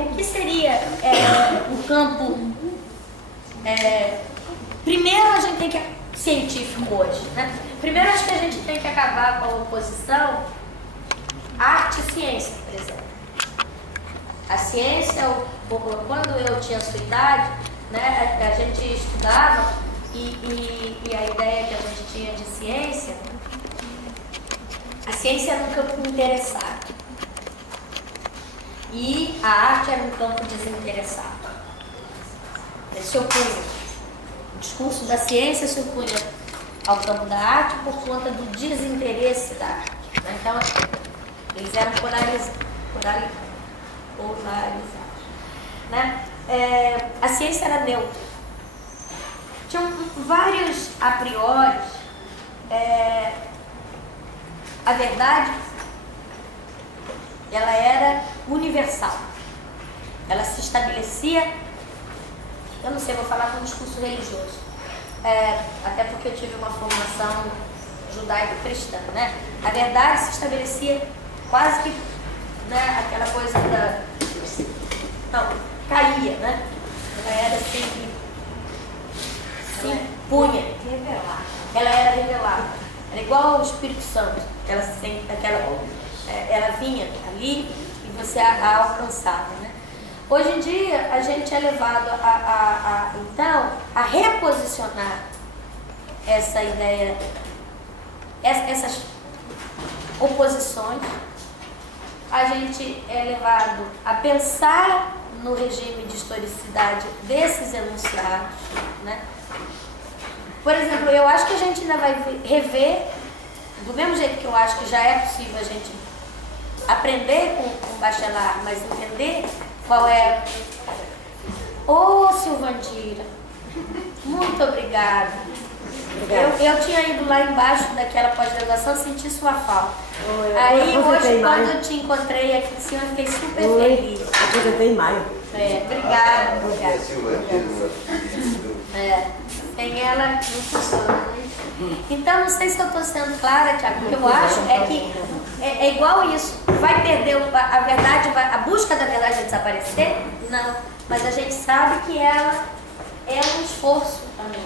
o que seria o campo... primeiro a gente tem que... científico hoje, né? Primeiro acho que a gente tem que acabar com a oposição arte e ciência, por exemplo. A ciência, quando eu tinha a sua idade, né, a gente estudava e a ideia que a gente tinha de ciência, a ciência era um campo interessado e a arte era um campo desinteressado. Eles se opunham. O discurso da ciência se opunha ao campo da arte por conta do desinteresse da arte, né? Então, eles eram polarizados, né? A ciência era neutra. Tinham vários a priori. A verdade, ela era universal. Ela se estabelecia, eu não sei, vou falar com um discurso religioso. Até porque eu tive uma formação judaico-cristã, né? A verdade se estabelecia quase que, né, aquela coisa da... Não, caía, né? Ela era sempre... se punha. Ela era revelada. Era igual ao Espírito Santo. Ela vinha ali e você a alcançava, né? Hoje em dia, a gente é levado então, a reposicionar essa ideia, essas oposições. A gente é levado a pensar no regime de historicidade desses enunciados, né? Por exemplo, eu acho que a gente ainda vai rever, do mesmo jeito que eu acho que já é possível a gente aprender com Bachelard, mas entender qual é... Ô, Silvandira, muito obrigada. Eu tinha ido lá embaixo daquela pós-graduação, senti sua falta. Aí hoje, quando eu te encontrei aqui em cima, eu fiquei super feliz. Eu aposentei em maio. Obrigada. Sem ela não funciona, né? Então, não sei se eu estou sendo clara, Tiago. O que eu acho é que é igual isso. Vai perder a verdade, a busca da verdade vai desaparecer? Não. Mas a gente sabe que ela é um esforço também.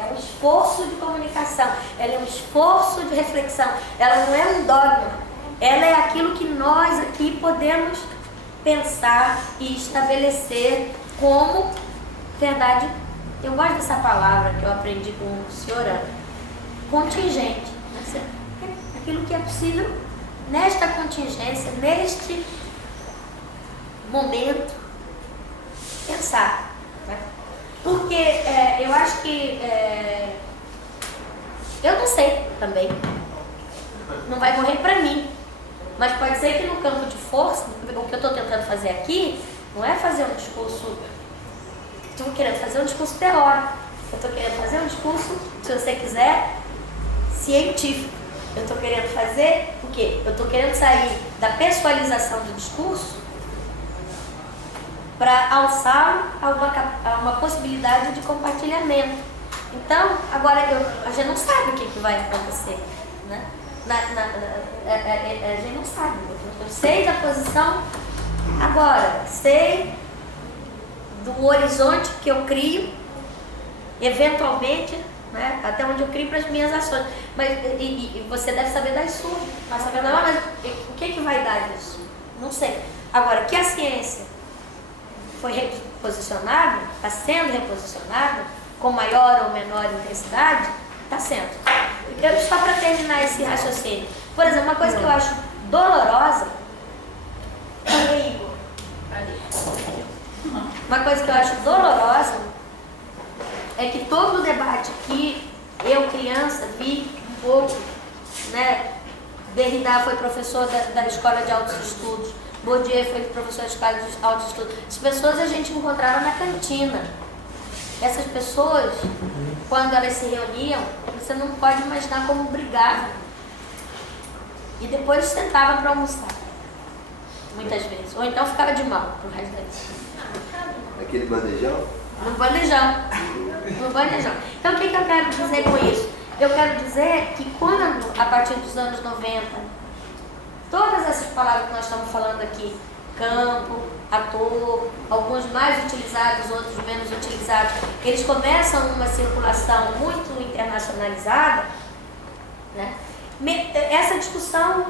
É um esforço de comunicação. Ela é um esforço de reflexão. Ela não é um dogma. Ela é aquilo que nós aqui podemos pensar e estabelecer como verdade. Eu gosto dessa palavra que eu aprendi com o senhor, contingente. Aquilo que é possível nesta contingência, neste momento, pensar. Né? Porque eu acho que... eu não sei também. Não vai morrer para mim. Mas pode ser que no campo de força, o que eu estou tentando fazer aqui, não é fazer um discurso... Estou querendo fazer um discurso teórico. Eu estou querendo fazer um discurso, se você quiser, científico. Eu estou querendo fazer o quê? Eu estou querendo sair da pessoalização do discurso para alçá-lo a uma possibilidade de compartilhamento. Então, agora a gente não sabe o que vai acontecer, né? A gente não sabe. Eu sei da posição agora, sei do horizonte que eu crio, eventualmente, né, até onde eu crio para as minhas ações. Mas e você deve saber das suas. Mas o que vai dar disso? Não sei. Agora, que a ciência foi reposicionada, está sendo reposicionada, com maior ou menor intensidade, está sendo. Só para terminar esse raciocínio. Por exemplo, uma coisa que eu acho dolorosa... Uma coisa que eu acho dolorosa é que todo o debate que eu, criança, vi um pouco, né? Derrida foi professor da Escola de Altos Estudos, Bourdieu foi professor da Escola de Altos Estudos. As pessoas a gente encontrava na cantina. Essas pessoas, quando elas se reuniam, você não pode imaginar como brigavam. E depois sentavam para almoçar, muitas vezes. Ou então ficava de mal pro resto da vida. Aquele bandejão? No bandejão. No bandejão. Então, o que eu quero dizer com isso? Eu quero dizer que quando, a partir dos anos 90, todas essas palavras que nós estamos falando aqui campo, ator, alguns mais utilizados, outros menos utilizados, eles começam uma circulação muito internacionalizada, né? Essa discussão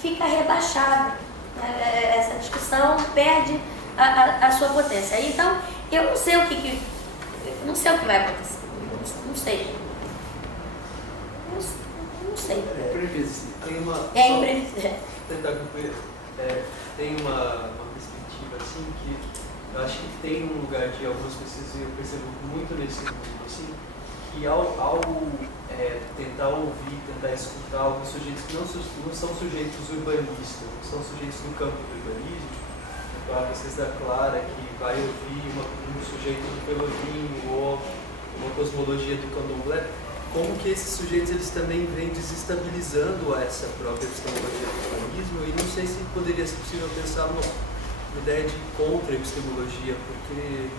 fica rebaixada, né? Essa discussão perde a sua potência. Então, eu não sei não sei o que vai acontecer, não sei. Não sei. É imprevisível. É imprevisível. Tem uma perspectiva assim que eu acho que tem um lugar de algumas pessoas, eu percebo muito nesse mundo assim, que ao tentar ouvir, tentar escutar alguns sujeitos que não são sujeitos urbanistas, não são sujeitos do campo do urbanismo, então a pesquisa da Clara que vai ouvir um sujeito do Pelourinho ou uma cosmologia do Candomblé, como que esses sujeitos eles também vêm desestabilizando essa própria epistemologia do urbanismo, e não sei se poderia ser possível pensar numa ideia de contra-epistemologia, porque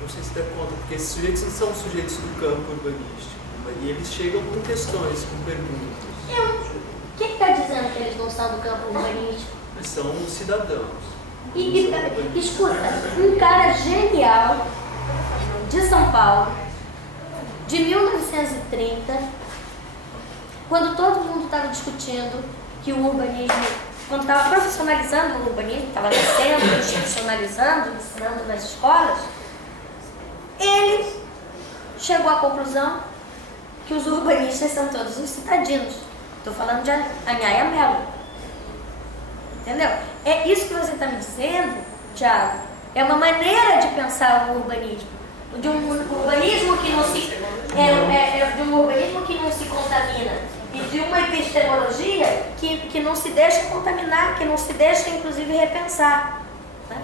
não sei se dá conta, porque esses sujeitos não são sujeitos do campo urbanístico, e eles chegam com questões, com perguntas. O que está dizendo que eles não são do campo urbanístico? Eles são cidadãos. Escuta, um cara genial de São Paulo, de 1930, quando todo mundo estava discutindo que o urbanismo, quando estava profissionalizando o urbanismo, estava nascendo, institucionalizando, ensinando nas escolas, ele chegou à conclusão que os urbanistas são todos os citadinos. Estou falando de Anhaia Mello. Entendeu? É isso que você está me dizendo, Thiago. É uma maneira de pensar o urbanismo. De um urbanismo que não se de um urbanismo que não se contamina e de uma epistemologia que não se deixa contaminar, que não se deixa inclusive repensar, né?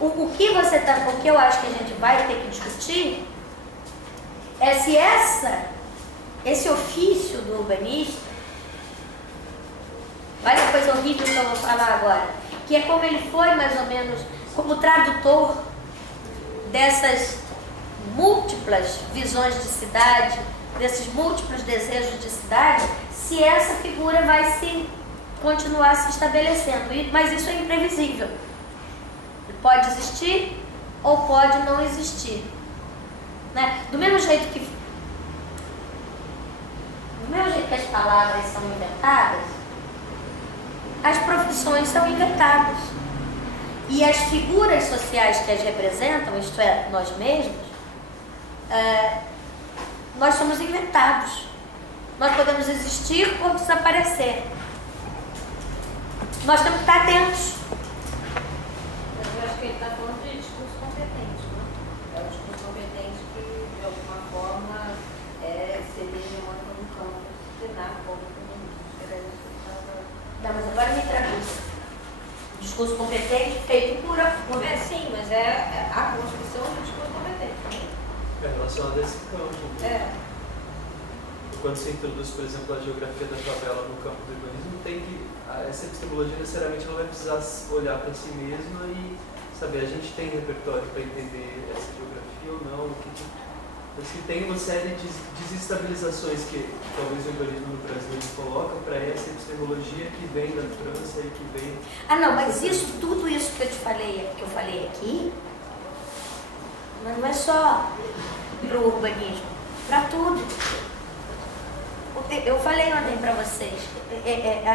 O que eu acho que a gente vai ter que discutir é se esse ofício do urbanista, olha a coisa horrível que eu vou falar agora, que é como ele foi mais ou menos como tradutor dessas múltiplas visões de cidade, desses múltiplos desejos de cidade, se essa figura vai continuar se estabelecendo. Mas isso é imprevisível. Ele pode existir ou pode não existir, né? Do mesmo jeito que as palavras são inventadas, as profissões são inventadas. E as figuras sociais que as representam, isto é, nós mesmos, nós somos inventados. Nós podemos existir ou desaparecer. Nós temos que estar atentos. Eu acho que ele está falando de discurso competente, né? É o discurso competente que, de alguma forma, seria hegemônico no campo disciplinar como comunista. Não, mas agora me traduz. Discurso competente feito por... Sim, mas é a construção do discurso competente. É relacionado a esse campo. Quando se introduz, por exemplo, a geografia da favela no campo do urbanismo, essa epistemologia necessariamente ela vai precisar olhar para si mesma e saber, a gente tem repertório para entender essa geografia ou não. Porque tem uma série de desestabilizações que talvez o urbanismo no Brasil coloca para essa epistemologia que vem da França e que vem... não, mas tudo isso que eu falei aqui, mas não é só para o urbanismo, para tudo. Eu falei ontem para vocês,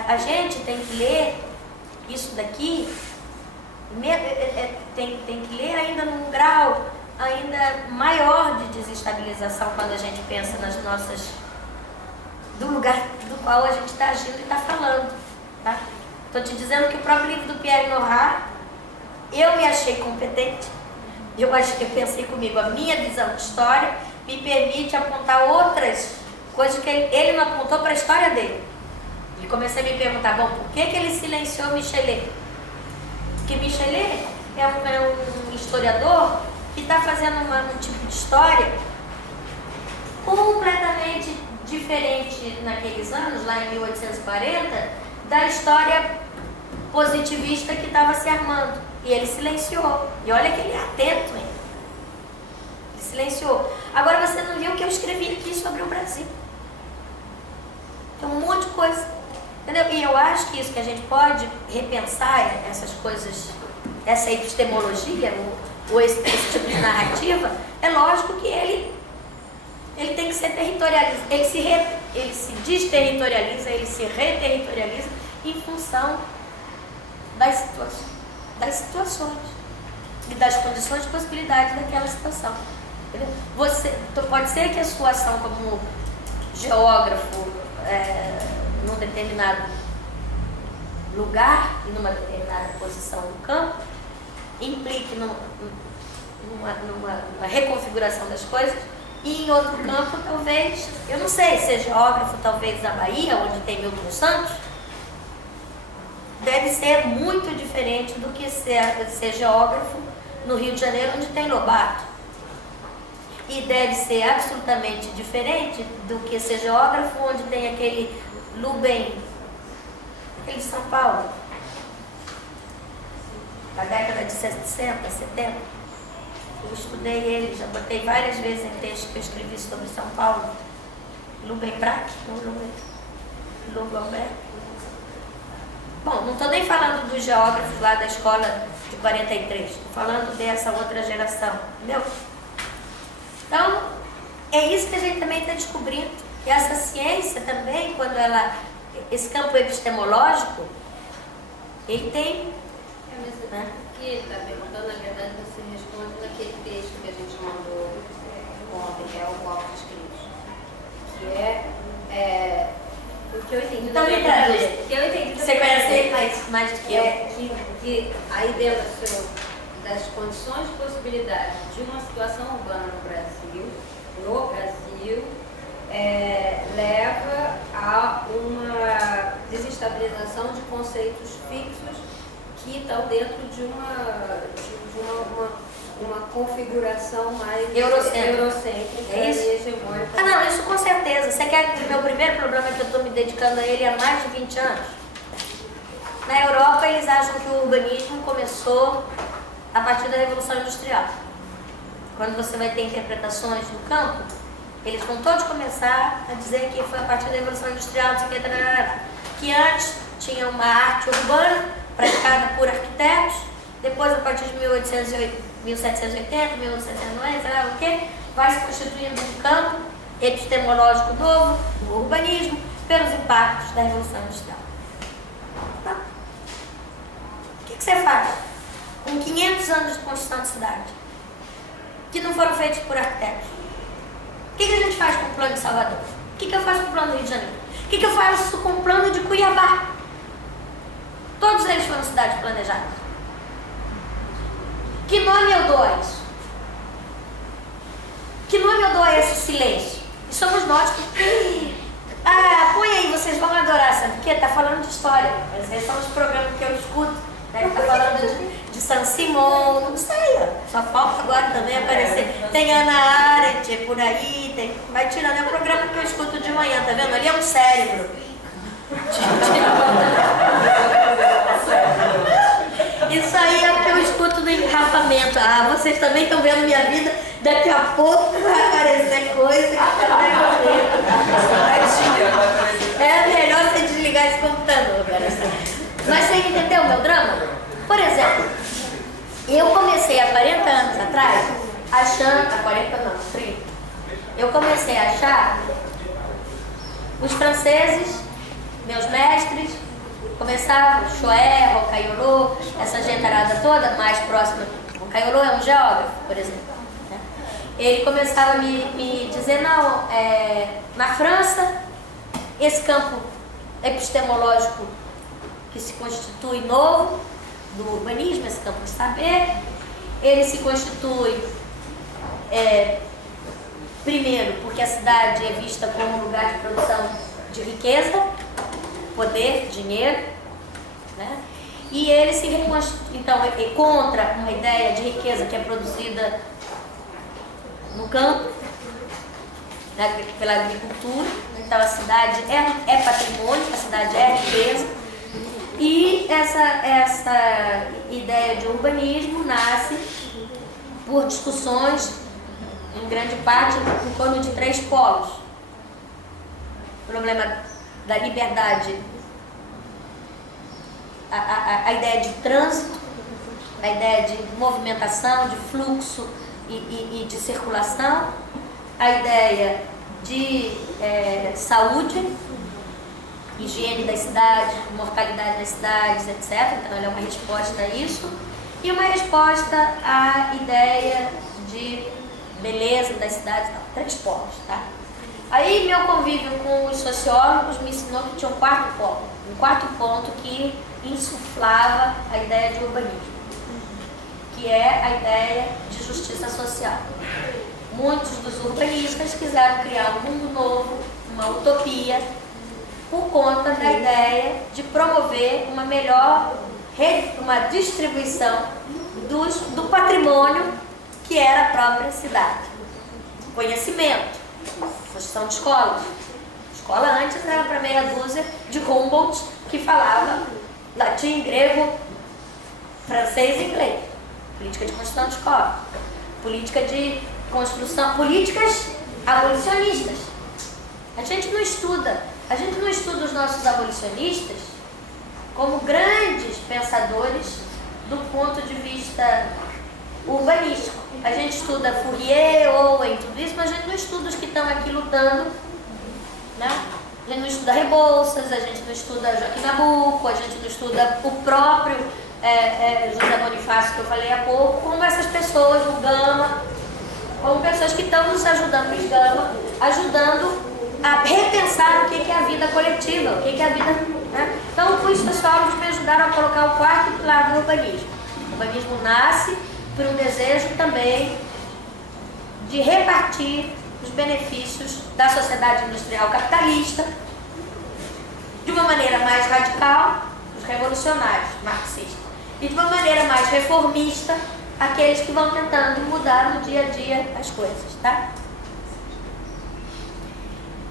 a gente tem que ler isso daqui, tem que ler ainda num grau ainda maior de desestabilização quando a gente pensa nas nossas, do lugar do qual a gente está agindo e está falando, tá? Estou te dizendo que o próprio livro do Pierre Nora, eu me achei competente, eu pensei comigo, a minha visão de história me permite apontar outras coisas que ele não apontou para a história dele. E comecei a me perguntar, por que ele silenciou Michelet? Porque Michelet é um historiador que está fazendo um tipo de história completamente diferente naqueles anos, lá em 1840, da história positivista que estava se armando. E ele silenciou. E olha que ele é atento, hein? Ele silenciou. Agora você não viu o que eu escrevi aqui sobre o Brasil. Tem um monte de coisa. Entendeu? E eu acho que isso que a gente pode repensar essas coisas, essa epistemologia, ou esse tipo de narrativa, é lógico que ele tem que ser territorializado, ele se desterritorializa, ele se reterritorializa em função das situações e das condições de possibilidade daquela situação. Entendeu? Pode ser que a sua ação como geógrafo num determinado lugar e numa determinada posição no campo implique numa reconfiguração das coisas, e em outro campo talvez, eu não sei, ser geógrafo talvez da Bahia, onde tem Milton Santos, deve ser muito diferente do que ser geógrafo no Rio de Janeiro, onde tem Lobato. E deve ser absolutamente diferente do que ser geógrafo onde tem aquele Luben, aquele de São Paulo, da década de 60, 70. Eu estudei ele, já botei várias vezes em texto que eu escrevi sobre São Paulo. Luben Braque, não Luben Braque. Bom, não estou nem falando dos geógrafos lá da escola de 43, estou falando dessa outra geração, entendeu? Então, é isso que a gente também está descobrindo. E essa ciência também, quando esse campo epistemológico, ele tem... Né? Que ele está perguntando, na verdade, você responde naquele texto que a gente mandou ontem, que é o Bloco de Escritos. Que o que eu entendi. Então, me traduz. Que eu entendi. Você conhece ele mais do que eu. Que aí dentro das condições de possibilidade de uma situação urbana no Brasil, leva a uma desestabilização de conceitos fixos que estão dentro de uma configuração mais eurocêntrica é isso? e hegemônica. Não, isso com certeza. Você quer que o meu primeiro problema que eu estou me dedicando a ele há mais de 20 anos? Na Europa, eles acham que o urbanismo começou a partir da Revolução Industrial. Quando você vai ter interpretações no campo, eles vão todos começar a dizer que foi a partir da Revolução Industrial, que antes tinha uma arte urbana praticada por arquitetos, depois a partir de 1780, 1890, sei lá o que, vai se constituindo um campo epistemológico novo, o urbanismo, pelos impactos da Revolução Industrial. Tá? O que você faz com 500 anos de construção de cidade, que não foram feitos por arquitetos? O que a gente faz com o plano de Salvador? O que eu faço com o plano do Rio de Janeiro? O que eu faço com o plano de Cuiabá? Todos eles foram cidades planejadas. Que nome eu dou a isso? Que nome eu dou a esse silêncio? E somos nós que... põe aí, vocês vão adorar, sabe? Porque tá falando de história. Esses são os programas que eu escuto, né? Tá falando de San Simão, não sei. Só falta agora também aparecer. Tem Ana Arendt por aí, vai tirando. É o programa que eu escuto de manhã, tá vendo? Ali é um cérebro. Isso aí é o que eu escuto no engarrafamento. Vocês também estão vendo minha vida. Daqui a pouco vai aparecer coisa que é melhor você desligar esse computador, cara. Mas você entendeu o meu drama? Por exemplo, eu comecei há 40 anos atrás achando... 40 não, 30. Eu comecei a achar os franceses, meus mestres, começavam Choé, Rocayolo, essa gentarada toda, mais próxima. Rocayolo é um geógrafo, por exemplo. Né? Ele começava a me dizer, não, na França, esse campo epistemológico que se constitui novo, do urbanismo, esse campo de saber, ele se constitui, primeiro, porque a cidade é vista como um lugar de produção de riqueza, poder, dinheiro, né? E ele se reconstitui, então, contra uma ideia de riqueza que é produzida no campo, né, pela agricultura. Então a cidade é patrimônio, a cidade é riqueza. E essa ideia de urbanismo nasce por discussões, em grande parte, em torno de 3 polos. O problema da liberdade a ideia de trânsito, a ideia de movimentação, de fluxo e de circulação, a ideia de saúde, higiene das cidades, mortalidade das cidades, etc. Então ela é uma resposta a isso, e uma resposta à ideia de beleza das cidades, não, 3 polos, tá? Aí meu convívio com os sociólogos me ensinou que tinha um quarto polo, um quarto ponto que insuflava a ideia de urbanismo, que é a ideia de justiça social. Muitos dos urbanistas quiseram criar um mundo novo, uma utopia, por conta da ideia de promover uma melhor uma distribuição do patrimônio que era a própria cidade. Conhecimento, construção de escolas. Escola antes era para meia dúzia de Humboldt que falava latim, grego, francês e inglês. Política de construção de escola. Política de construção, políticas abolicionistas. A gente não estuda os nossos abolicionistas como grandes pensadores do ponto de vista urbanístico. A gente estuda Fourier, Owen, tudo isso, mas a gente não estuda os que estão aqui lutando, né? A gente não estuda Rebouças, a gente não estuda Joaquim Nabuco, a gente não estuda o próprio José Bonifácio, que eu falei há pouco, como essas pessoas, o Gama, como pessoas que estão nos ajudando, o Gama, ajudando a repensar o que é a vida coletiva, o que é a vida, né? Então, os sociólogos me ajudaram a colocar o quarto pilar do urbanismo. O urbanismo nasce por um desejo também de repartir os benefícios da sociedade industrial capitalista de uma maneira mais radical, os revolucionários marxistas, e de uma maneira mais reformista, aqueles que vão tentando mudar no dia a dia as coisas, tá?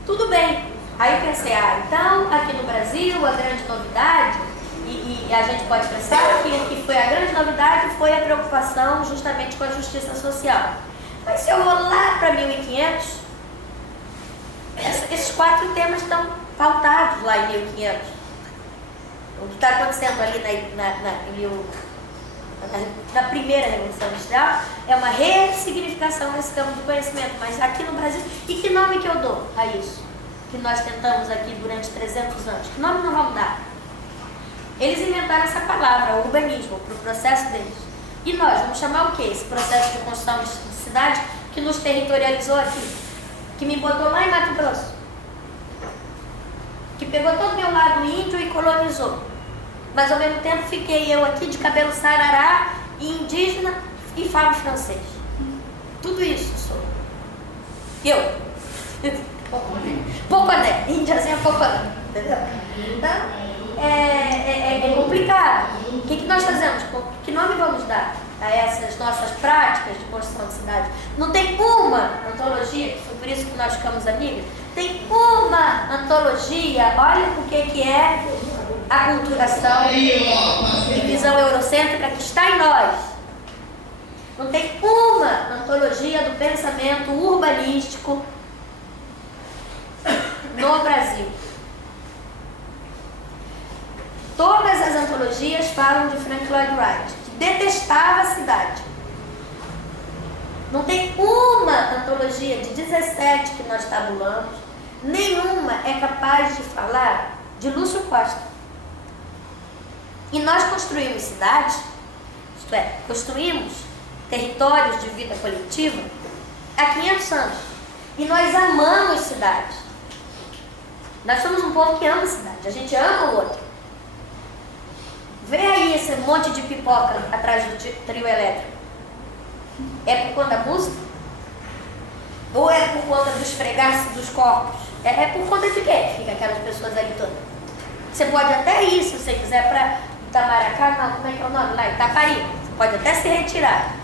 Tudo bem. Aí eu pensei, então aqui no Brasil a grande novidade, e a gente pode pensar que foi a grande novidade foi a preocupação justamente com a justiça social. Mas se eu vou lá para 1500, esses 4 temas estão pautados lá em 1500. O que está acontecendo ali na primeira Revolução Industrial é uma ressignificação desse campo do conhecimento, mas aqui no Brasil, e que nome que eu dou a isso? Que nós tentamos aqui durante 300 anos, que nome nós vamos dar? Eles inventaram essa palavra, urbanismo, para o processo deles. E nós vamos chamar o quê? Esse processo de construção de cidade que nos territorializou aqui, que me botou lá em Mato Grosso, que pegou todo o meu lado índio e colonizou. Mas ao mesmo tempo fiquei eu aqui de cabelo sarará e indígena e falo francês. Tudo isso sou eu. Poconé, índiazinha Poconé, entendeu? Então, é complicado. O que nós fazemos? Que nome vamos dar a essas nossas práticas de construção de cidade? Não tem uma antologia, que foi por isso que nós ficamos amigas, tem uma antologia, olha o que é a culturação e visão eurocêntrica que está em nós. Não tem uma antologia do pensamento urbanístico no Brasil. Todas as antologias falam de Frank Lloyd Wright, que detestava a cidade. Não tem uma antologia de 17 que nós tabulamos, nenhuma é capaz de falar de Lúcio Costa. E nós construímos cidades, isto é, construímos territórios de vida coletiva há 500 anos. E nós amamos cidades. Nós somos um povo que ama cidade, a gente ama o outro. Vê aí esse monte de pipoca atrás do trio elétrico. É por conta da música? Ou é por conta do esfregar-se dos corpos? É por conta de quê? Fica aquelas pessoas ali todas. Você pode até ir, se você quiser, para Itamaracá, não, como é que é o nome? Lá, Itapari. Você pode até se retirar.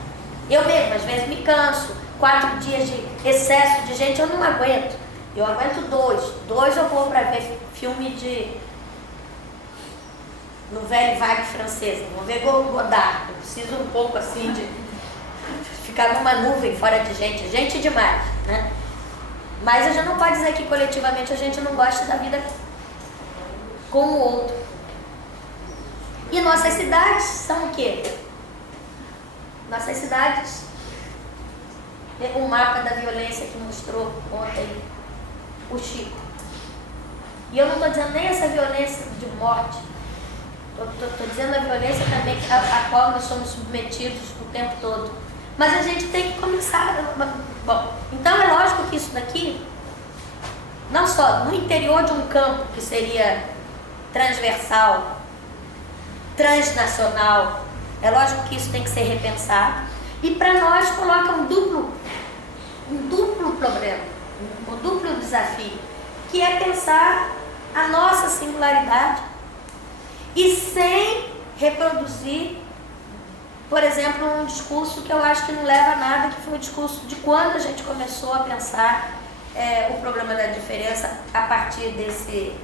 Eu mesmo, às vezes, me canso. 4 dias de excesso de gente, eu não aguento. Eu aguento 2. 2 eu vou para ver filme de novela vague francesa. Vou ver Godard. Eu preciso um pouco assim de ficar numa nuvem fora de gente. Gente demais, né? Mas a gente não pode dizer que coletivamente a gente não gosta da vida com o outro. E nossas cidades são o quê? Nossas cidades, o mapa da violência que mostrou ontem o Chico. E eu não estou dizendo nem essa violência de morte, estou dizendo a violência também a qual nós somos submetidos o tempo todo. Mas a gente tem que começar. Bom, então é lógico que isso daqui, não só no interior de um campo que seria transversal, transnacional, é lógico que isso tem que ser repensado. E para nós coloca um duplo problema, um duplo desafio, que é pensar a nossa singularidade e sem reproduzir, por exemplo, um discurso que eu acho que não leva a nada, que foi o discurso de quando a gente começou a pensar o problema da diferença a partir desse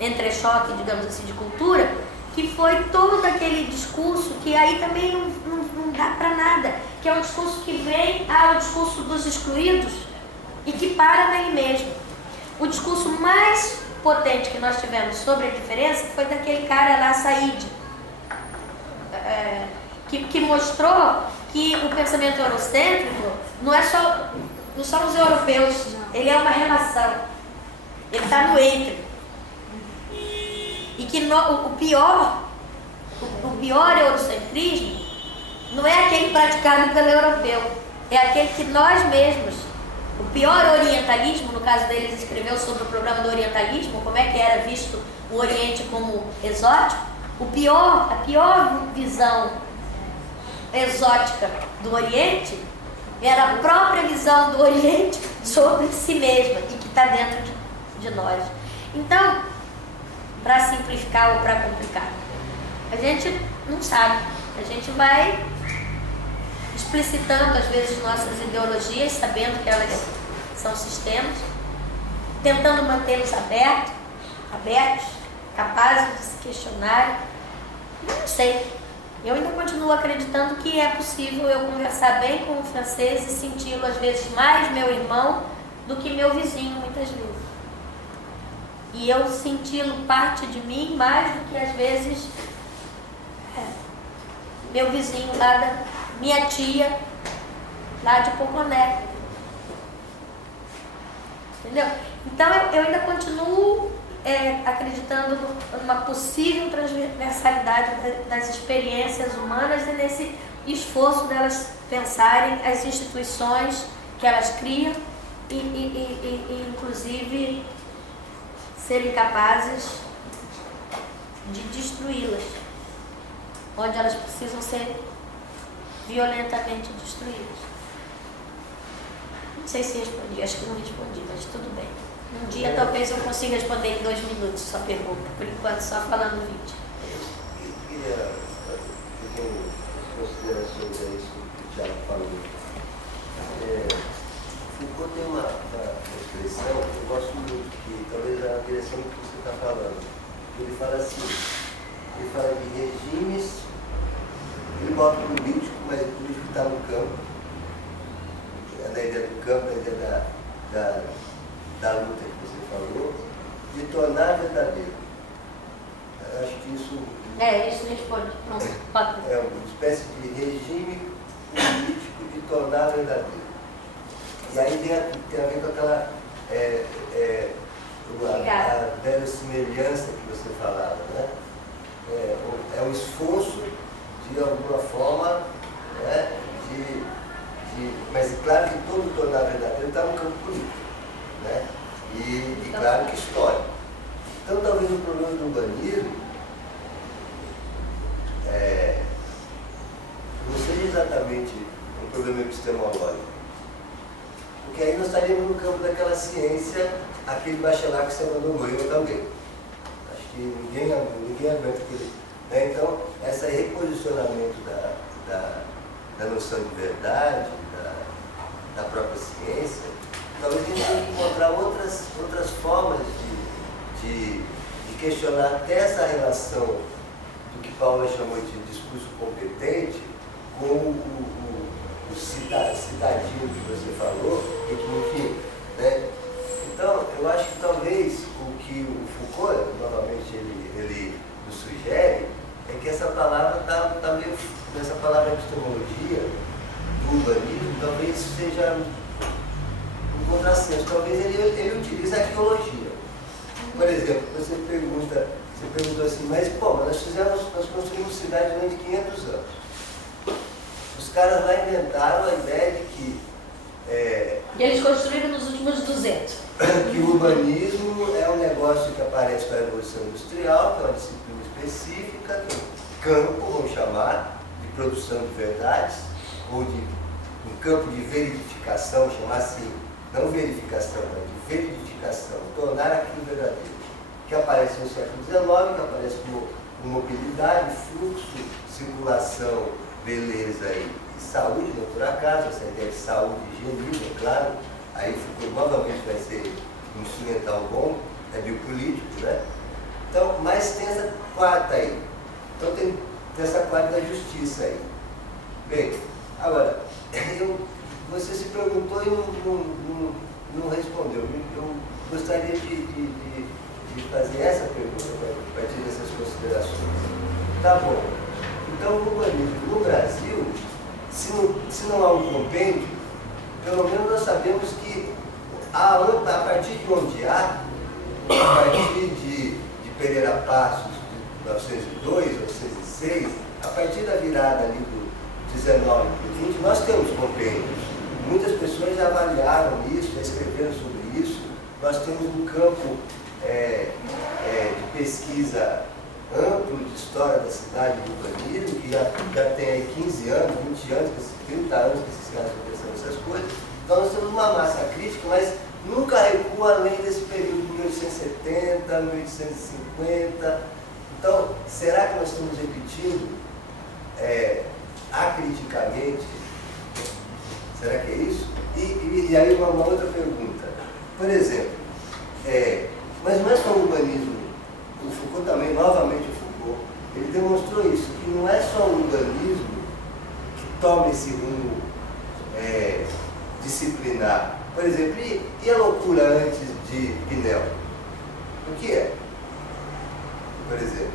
entrechoque, digamos assim, de cultura, que foi todo aquele discurso que aí também não dá para nada, que é um discurso que vem ao discurso dos excluídos e que para nele mesmo. O discurso mais potente que nós tivemos sobre a diferença foi daquele cara lá, Said, que mostrou que o pensamento eurocêntrico não são os europeus, ele é uma relação, ele está no entre. E que o pior eurocentrismo não é aquele praticado pelo europeu, é aquele que nós mesmos, o pior orientalismo, no caso deles escreveu sobre o problema do orientalismo, como é que era visto o Oriente como exótico, a pior visão exótica do Oriente era a própria visão do Oriente sobre si mesma e que está dentro de nós. Então, para simplificar ou para complicar, a gente não sabe, a gente vai explicitando às vezes nossas ideologias, sabendo que elas são sistemas, tentando mantê-los abertos, capazes de se questionar. Não sei, eu ainda continuo acreditando que é possível eu conversar bem com o francês e senti-lo às vezes mais meu irmão do que meu vizinho muitas vezes. E eu senti-lo parte de mim mais do que às vezes meu vizinho lá minha tia lá de Poconé. Entendeu? Então eu ainda continuo acreditando numa possível transversalidade das experiências humanas e nesse esforço delas pensarem as instituições que elas criam e inclusive serem capazes de destruí-las, onde elas precisam ser violentamente destruídas. Não sei se respondi, acho que não respondi, mas tudo bem. Um dia talvez eu consiga responder em 2 minutos sua pergunta, por enquanto só falando 20. Eu queria fazer considerações a isso que o Thiago falou. Foucault tem uma expressão que eu gosto muito, que talvez é a direção que você está falando. Ele fala assim, ele fala de regimes, ele bota o político, mas o político está no campo. Da ideia do campo, da ideia da luta que você falou, de tornar verdadeiro. Eu acho que isso... Isso responde. Pronto. É uma espécie de regime político de tornar verdadeiro. E aí tem a ver com aquela a verossimilhança que você falava, né? É um esforço de alguma forma, né? Mas é claro que todo tornar verdadeiro está no campo político, né? E claro que histórico. Então talvez o problema do urbanismo não seja exatamente um problema epistemológico. Porque aí nós estaríamos no campo daquela ciência, aquele bacharel que você abandonou, eu também. Acho que ninguém aguenta aquele. Né? Então, esse reposicionamento da noção de verdade, da própria ciência, talvez a gente tenha que encontrar outras formas de questionar até essa relação do que Paula chamou de discurso competente com o citadinho que você falou, e que, enfim, né? Então, eu acho que talvez o que o Foucault, novamente, ele nos sugere, é que essa palavra epistemologia do urbanismo, talvez seja um contrassenso. Talvez ele utilize a arqueologia. Por exemplo, você perguntou assim, mas nós construímos cidade durante 500 anos. Os caras lá inventaram a ideia de que E eles construíram nos últimos 200. que o urbanismo é um negócio que aparece com a Revolução Industrial, que é uma disciplina específica, que é um campo, vamos chamar, de produção de verdades, ou de um campo de verificação, chamar assim, não verificação, mas de verificação, tornar aquilo verdadeiro, que aparece no século XIX, que aparece como mobilidade, fluxo, circulação, beleza e saúde, não por acaso, essa ideia de saúde e higienismo, é claro, aí Foucault novamente vai ser um instrumental bom, é biopolítico, né? Então, mas tem essa quarta aí. Então tem essa quarta da justiça aí. Bem, agora, você se perguntou e não respondeu. Eu gostaria de fazer essa pergunta a partir dessas considerações. Tá bom. Então, o urbanismo no Brasil, se não há um compêndio, pelo menos nós sabemos que a partir de onde há, a partir de Pereira Passos, de 1902, 1906, a partir da virada ali do 19 para o 20, nós temos compêndios. Muitas pessoas já avaliaram isso, já escreveram sobre isso. Nós temos um campo de pesquisa amplo de história da cidade do urbanismo, que já tem aí 15 anos, 20 anos, 30 anos que esses caras estão pensando essas coisas. Então nós temos uma massa crítica, mas nunca recua além desse período de 1870, 1850. Então, será que nós estamos repetindo acriticamente? Será que é isso? E aí uma outra pergunta. Por exemplo, mas não é só o urbanismo. O Foucault também, novamente o Foucault, ele demonstrou isso, que não é só o urbanismo que toma esse rumo disciplinar. Por exemplo, e a loucura antes de Pinel? O que é? Por exemplo.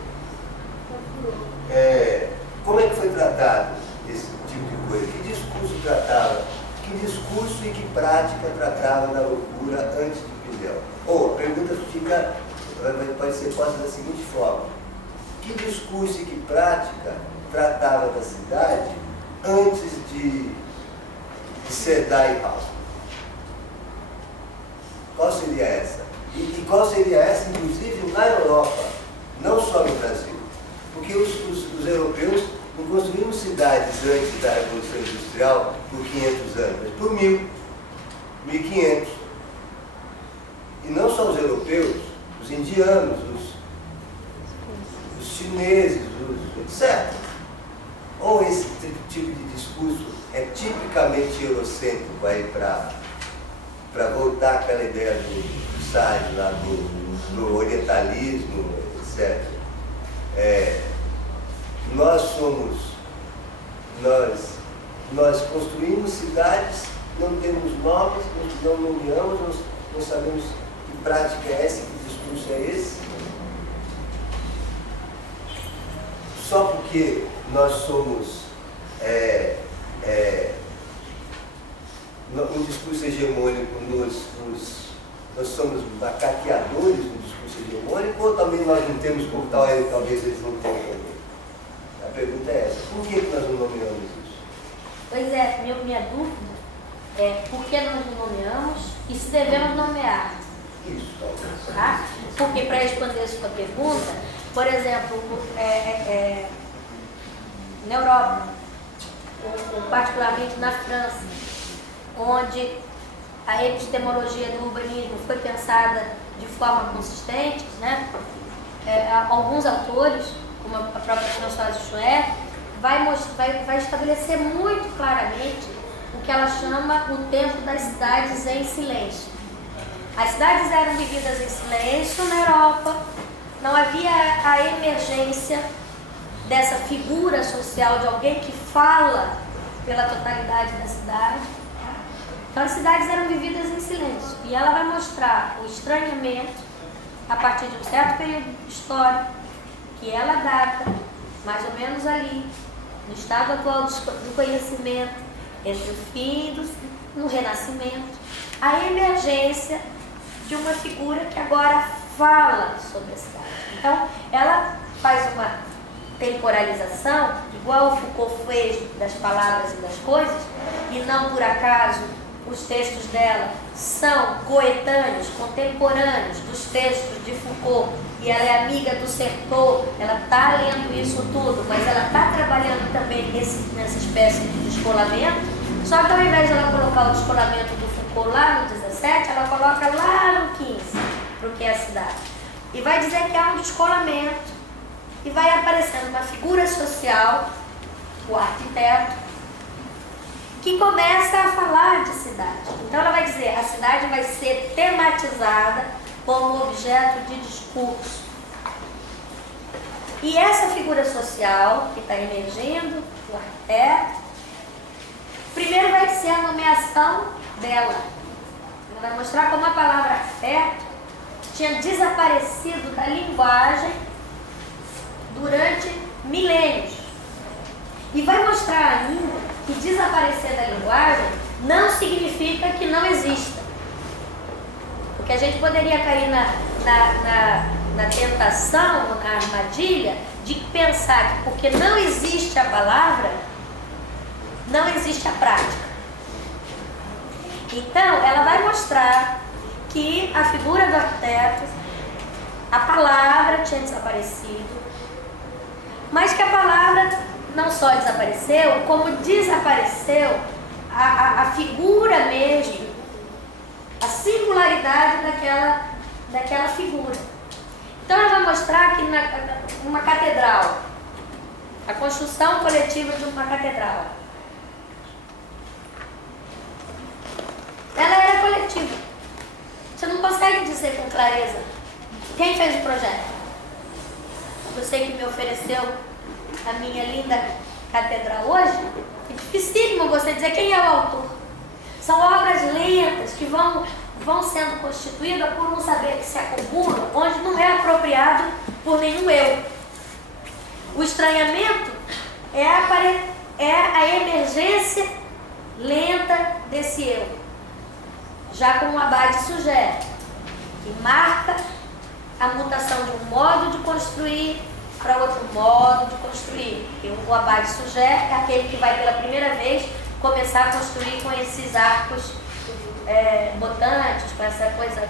Como é que foi tratado esse tipo de coisa? Que discurso tratava? Que discurso e que prática tratava da loucura antes de Pinel? Ou a pergunta pode ser posta da seguinte forma: que discurso e que prática tratava da cidade antes de Cerdá e House? Qual seria essa? E qual seria essa, inclusive, na Europa, não só no Brasil? Porque os europeus não construíram cidades antes da Revolução Industrial por 500 anos, mas por 1500. E não só os europeus, os indianos, os chineses, etc. Ou esse tipo de discurso é tipicamente eurocêntrico aí para voltar àquela ideia do Sartre, lá do orientalismo, etc. Nós construímos cidades, não temos nomes, não nomeamos, não sabemos que prática é essa, que discurso é esse. Só porque nós somos um discurso hegemônico, nós somos macaqueadores do discurso hegemônico, ou também nós não temos como tal, talvez eles não tenham também? A pergunta é essa: por que nós não nomeamos isso? Pois é, minha dúvida é por que nós não nomeamos e se devemos nomear. Isso, talvez. Tá? Porque, para responder a sua pergunta, por exemplo, na Europa, ou particularmente na França, onde a epistemologia do urbanismo foi pensada de forma consistente, né? Alguns autores, como a própria Françoise Chouet, vai estabelecer muito claramente o que ela chama o tempo das cidades em silêncio. As cidades eram vividas em silêncio na Europa, não havia a emergência dessa figura social de alguém que fala pela totalidade da cidade. Então as cidades eram vividas em silêncio. E ela vai mostrar o estranhamento a partir de um certo período histórico, que ela data mais ou menos ali no estado atual do conhecimento, entre o fim no renascimento, a emergência de uma figura que agora fala sobre a cidade. Então, ela faz uma temporalização, igual o Foucault fez das palavras e das coisas, e não por acaso os textos dela são coetâneos, contemporâneos dos textos de Foucault, e ela é amiga do Certeau, ela está lendo isso tudo, mas ela está trabalhando também nessa espécie de descolamento, só que ao invés de ela colocar o descolamento do Foucault lá no 17, ela coloca lá no 15, para o que é a cidade. E vai dizer que há um descolamento, e vai aparecendo uma figura social, o arquiteto, que começa a falar de cidade. Então ela vai dizer, a cidade vai ser tematizada como objeto de discurso. E essa figura social que está emergindo, o arquiteto, primeiro vai ser a nomeação dela. Ela vai mostrar como a palavra arquiteto tinha desaparecido da linguagem durante milênios. E vai mostrar ainda que desaparecer da linguagem não significa que não exista. Porque a gente poderia cair na tentação, na armadilha, de pensar que porque não existe a palavra, não existe a prática. Então, ela vai mostrar que a figura do arquiteto, a palavra tinha desaparecido, mas que a palavra não só desapareceu, como desapareceu a figura mesmo, a singularidade daquela figura. Então ela vai mostrar que numa catedral, a construção coletiva de uma catedral, ela era coletiva. Você não consegue dizer com clareza quem fez o projeto. Você que me ofereceu a minha linda catedral hoje, é dificílimo você dizer quem é o autor. São obras lentas que vão sendo constituídas por um saber que se acumula, onde não é apropriado por nenhum eu. O estranhamento é a emergência lenta desse eu, já como o Abade sugere, que marca a mutação de um modo de construir para outro modo de construir. E o Abade sugere é aquele que vai pela primeira vez começar a construir com esses arcos botantes, com essa coisa,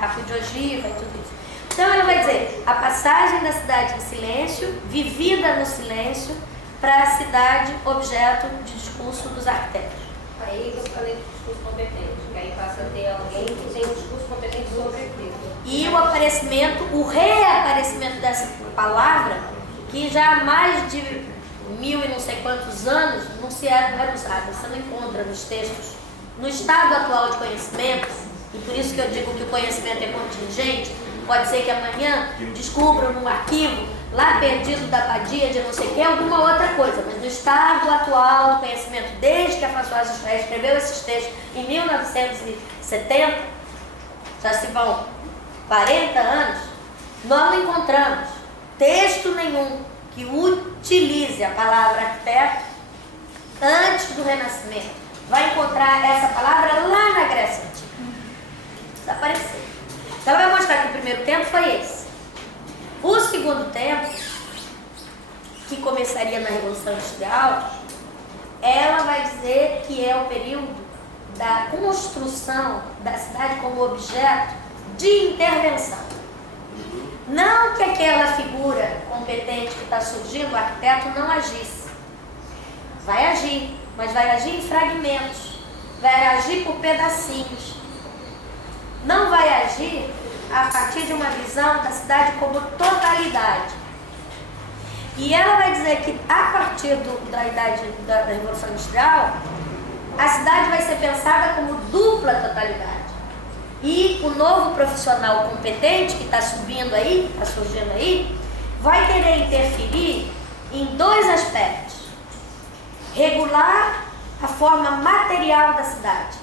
arco de ogiva e tudo isso. Então ela vai dizer, a passagem da cidade em silêncio, vivida no silêncio, para a cidade objeto de discurso dos arquitetos. Aí eu falei de discurso competente, que aí passa a ter alguém que tem um discurso competente sobre aquilo. E o reaparecimento dessa palavra, que já há mais de 1000 e não sei quantos anos não era usada, você não encontra nos textos, no estado atual de conhecimento, e por isso que eu digo que o conhecimento é contingente. Pode ser que amanhã descubram num arquivo, lá perdido da abadia de não sei o que, alguma outra coisa, mas no estado atual do conhecimento, desde que a Françoise Josué escreveu esses textos em 1970, já se vão 40 anos, nós não encontramos texto nenhum que utilize a palavra arquiteto antes do Renascimento. Vai encontrar essa palavra lá na Grécia Antiga. Desapareceu. Então ela vai mostrar que o primeiro tempo foi esse. O segundo tempo, que começaria na Revolução Industrial, ela vai dizer que é o período da construção da cidade como objeto de intervenção. Não que aquela figura competente que está surgindo, o arquiteto, não agisse. Vai agir, mas vai agir em fragmentos, vai agir por pedacinhos. Não vai agir a partir de uma visão da cidade como totalidade. E ela vai dizer que a partir da idade da Revolução Industrial, a cidade vai ser pensada como dupla totalidade. E o novo profissional competente que está surgindo aí, vai querer interferir em dois aspectos. Regular a forma material da cidade,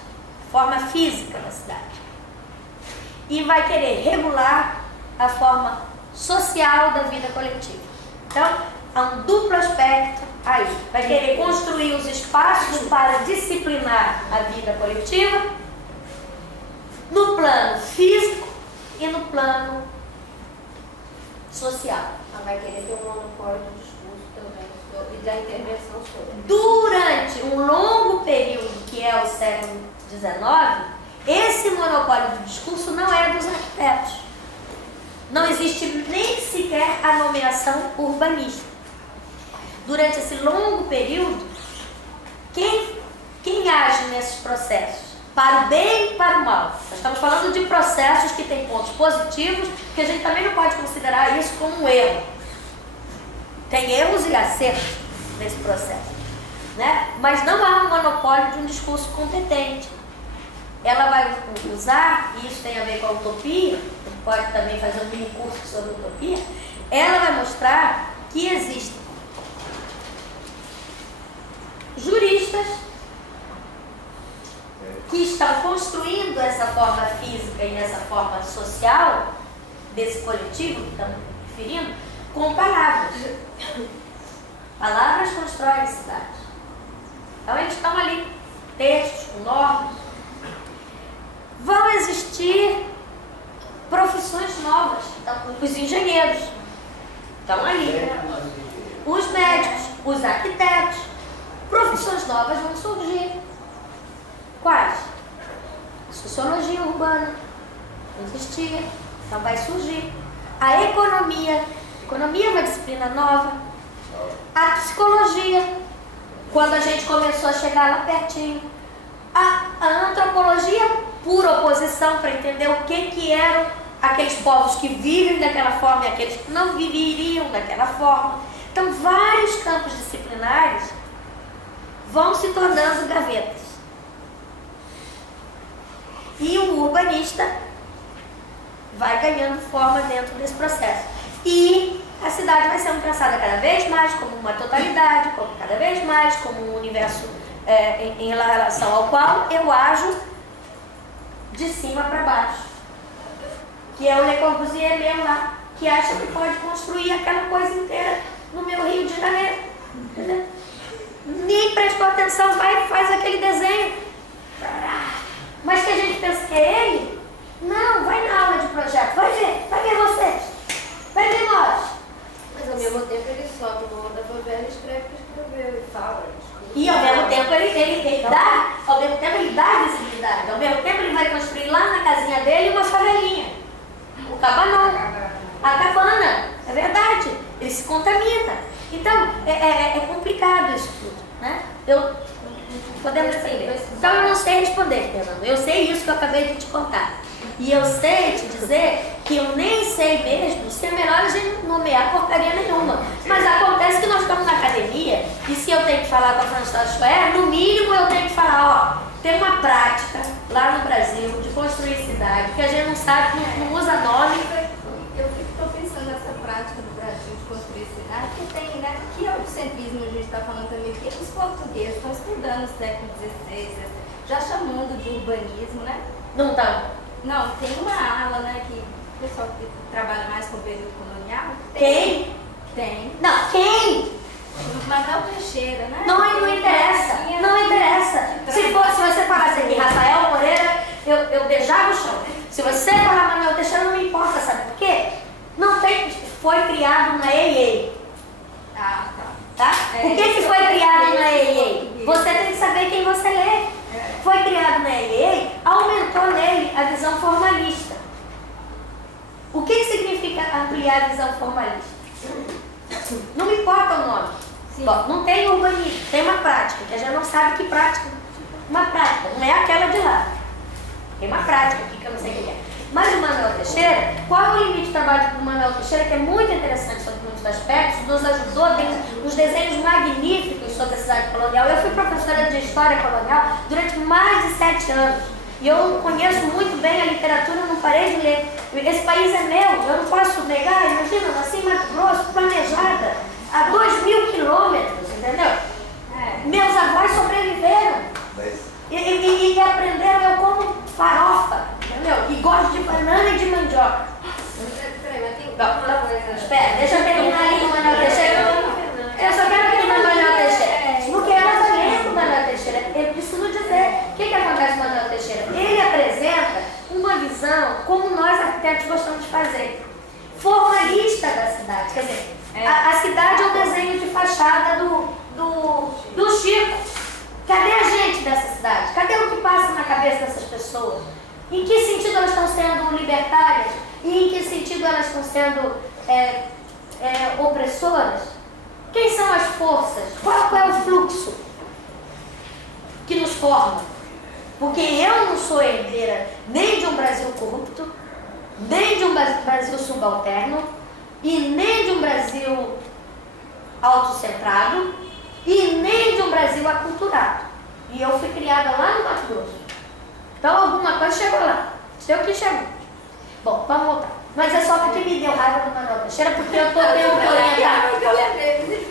a forma física da cidade. E vai querer regular a forma social da vida coletiva. Então, há um duplo aspecto Aí, vai querer construir os espaços para disciplinar a vida coletiva no plano físico e no plano social. Ela vai querer ter um monopólio do discurso também e da intervenção social. Durante um longo período, que é o século XIX, esse monopólio do discurso não é dos arquitetos. Não existe nem sequer a nomeação urbanística. Durante esse longo período, quem age nesses processos? Para o bem e para o mal. Nós estamos falando de processos que têm pontos positivos, que a gente também não pode considerar isso como um erro. Tem erros e acertos nesse processo, né? Mas não há um monopólio de um discurso competente. Ela vai usar, e isso tem a ver com a utopia, você pode também fazer um mini curso sobre utopia, ela vai mostrar que existem juristas que estão construindo essa forma física e essa forma social desse coletivo que estamos referindo com palavras. Palavras constroem cidades. Então eles estão ali, textos, com normas. Vão existir profissões novas, então, os engenheiros estão ali, os médicos, os arquitetos. Profissões novas vão surgir. Quais? Sociologia urbana não existia, então vai surgir. A economia é uma disciplina nova. A psicologia, quando a gente começou a chegar lá pertinho. A antropologia, por oposição, para entender o que eram aqueles povos que vivem daquela forma e aqueles que não viveriam daquela forma. Então, vários campos disciplinares vão se tornando gavetas. E o urbanista vai ganhando forma dentro desse processo. E a cidade vai sendo pensada cada vez mais como uma totalidade, como cada vez mais como um universo em relação ao qual eu ajo de cima para baixo. Que é o Le Corbusier mesmo lá, que acha que pode construir aquela coisa inteira no meu Rio de Janeiro. Entendeu? Nem prestou atenção, vai e faz aquele desenho. Mas que a gente pensa que é ele? Não, vai na aula de projeto, vai ver vocês, vai ver nós. Mas ao mesmo tempo ele sobe no mundo da favela e escreve o que escreveu e fala. E ao mesmo tempo ele dá visibilidade, ao mesmo tempo ele vai construir lá na casinha dele uma favelinha. O cabanão, a cabana, é verdade, ele se contamina. Então, é complicado isso tudo, né? Podemos entender. Então eu não sei responder, Fernando. Eu sei isso que eu acabei de te contar. E eu sei te dizer que eu nem sei mesmo se é melhor a gente nomear porcaria nenhuma. Mas acontece que nós estamos na academia e se eu tenho que falar com a Françoise Schoer, no mínimo eu tenho que falar, tem uma prática lá no Brasil de construir cidade, que a gente não sabe, não usa nome. Eu estou pensando nessa prática do Brasil de construir cidade, que tem, né? Que é o centrismo, a gente está falando também, que os portugueses estão estudando o século XVI, já chamando de urbanismo, né? Não estão. Não, tem uma ala, né, que o pessoal que trabalha mais com o período colonial. Quem? Tem. Não, quem? Manuel Teixeira, né? Não interessa, não interessa. Se você falasse aqui Rafael Moreira, eu beijava o chão. Se você falar Manuel Teixeira, não me importa, sabe por quê? Não tem, foi criado na EIEI. Ah, tá. O que foi criado na EIEI? Você tem que saber quem você lê. Foi criado na EIEI, aumentou nele a visão formalista. O que significa ampliar a visão formalista? Não me importa o nome. Bom, não tem urbanismo, tem uma prática, que a gente não sabe que prática. Uma prática, não é aquela de lá. Tem uma prática aqui que eu não sei o que é. Mas o Manuel Teixeira, qual é o limite de trabalho do Manuel Teixeira, que é muito interessante sobre muitos aspectos, nos ajudou, tem uns desenhos magníficos sobre a cidade colonial. Eu fui professora de História Colonial durante mais de 7 anos. E eu conheço muito bem a literatura, não parei de ler. Esse país é meu, eu não posso negar. Imagina, eu nasci em Mato Grosso, planejada, a 2.000 quilômetros, entendeu? Meus avós sobreviveram. E aprenderam, eu como farofa, entendeu? E gosto de banana e de mandioca. Peraí, mas tem uma coisa. Espera, deixa eu terminar ali com o Manuel Teixeira. Eu só quero terminar com o Manuel Teixeira. pessoas? Em que sentido elas estão sendo libertárias? E em que sentido elas estão sendo opressoras? Quem são as forças? Qual é o fluxo que nos forma? Porque eu não sou herdeira nem de um Brasil corrupto, nem de um Brasil subalterno, e nem de um Brasil autocentrado, e nem de um Brasil aculturado. E eu fui criada lá no Mato Grosso. Então alguma coisa chegou lá. Sei o que chegou. Bom, vamos voltar. Mas é só porque me deu raiva do Manuel Teixeira, porque eu estou tendo que orientar.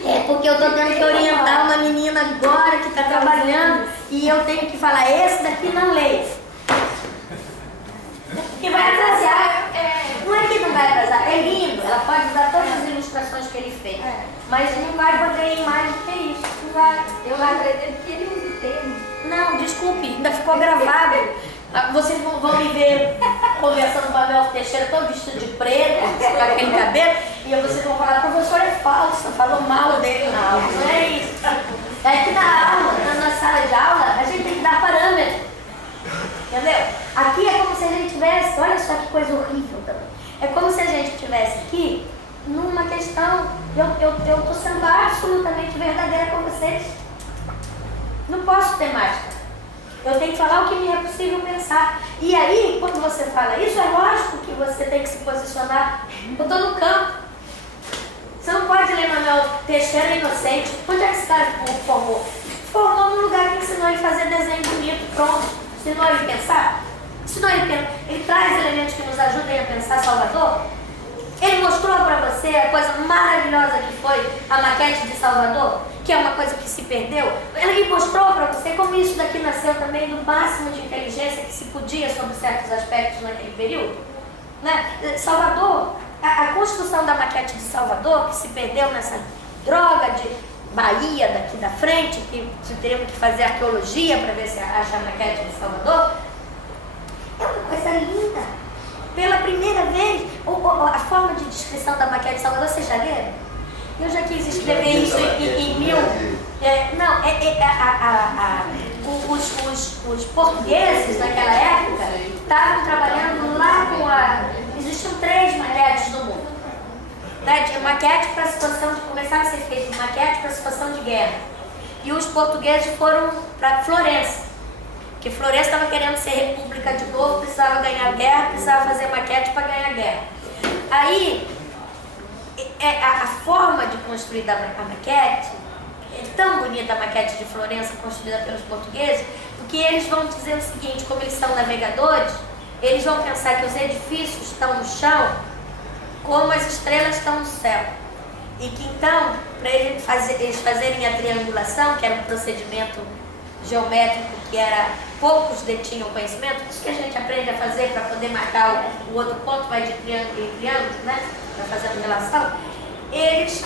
É porque eu estou tendo que orientar uma menina agora que está trabalhando e eu tenho que falar, esse daqui não leia. Que vai atrasar. Não é que não vai atrasar, é lindo. Ela pode usar todas as ilustrações que ele fez. Mas não vai poder ir mais do que isso. Não vai. Eu não acredito que ele use termo. Não, desculpe, ainda ficou gravado. Vocês vão me ver conversando com o Manuel Teixeira todo vestido de preto, com aquele cabelo, e vocês vão falar, professora é falsa, falou mal dele na aula. Não é isso. É que na aula, na sala de aula, a gente tem que dar parâmetro. Entendeu? Aqui é como se a gente tivesse, olha só que coisa horrível também. É como se a gente estivesse aqui numa questão, eu estou sendo absolutamente verdadeira com vocês. Não posso ter máscara. Eu tenho que falar o que me é possível pensar. E aí, quando você fala isso, é lógico que você tem que se posicionar. Eu estou no campo. Você não pode ler Manuel Teixeira inocente. Onde é que esse cara formou? Formou num lugar que ensinou ele a fazer desenho bonito, pronto. Ensinou ele a pensar. Ensinou ele traz elementos que nos ajudem a pensar Salvador. Ele mostrou para você a coisa maravilhosa que foi a maquete de Salvador, que é uma coisa que se perdeu. Ele mostrou para você como isso daqui nasceu também do máximo de inteligência que se podia sobre certos aspectos naquele período. Né? Salvador, a construção da maquete de Salvador, que se perdeu nessa droga de Bahia daqui da frente, que teríamos que fazer arqueologia para ver se acha a maquete de Salvador, é uma coisa linda. Pela primeira vez, a forma de descrição da maquete de Salvador, vocês já leram? Eu já quis escrever isso em mil. Os portugueses naquela época estavam trabalhando lá com existiam 3 maquetes no mundo. Né? Maquete para a situação de começar a ser feita, maquete para a situação de guerra. E os portugueses foram para Florença. Porque Florença estava querendo ser república de novo, precisava ganhar guerra, precisava fazer maquete para ganhar guerra. Aí, a forma de construir a maquete, é tão bonita a maquete de Florença construída pelos portugueses, porque eles vão dizer o seguinte, como eles são navegadores, eles vão pensar que os edifícios estão no chão, como as estrelas estão no céu. E que então, para eles fazerem a triangulação, que era um procedimento geométrico que poucos detinham conhecimento, isso que a gente aprende a fazer para poder marcar o outro ponto, vai de triângulo em triângulo, né? Para fazer a relação. Eles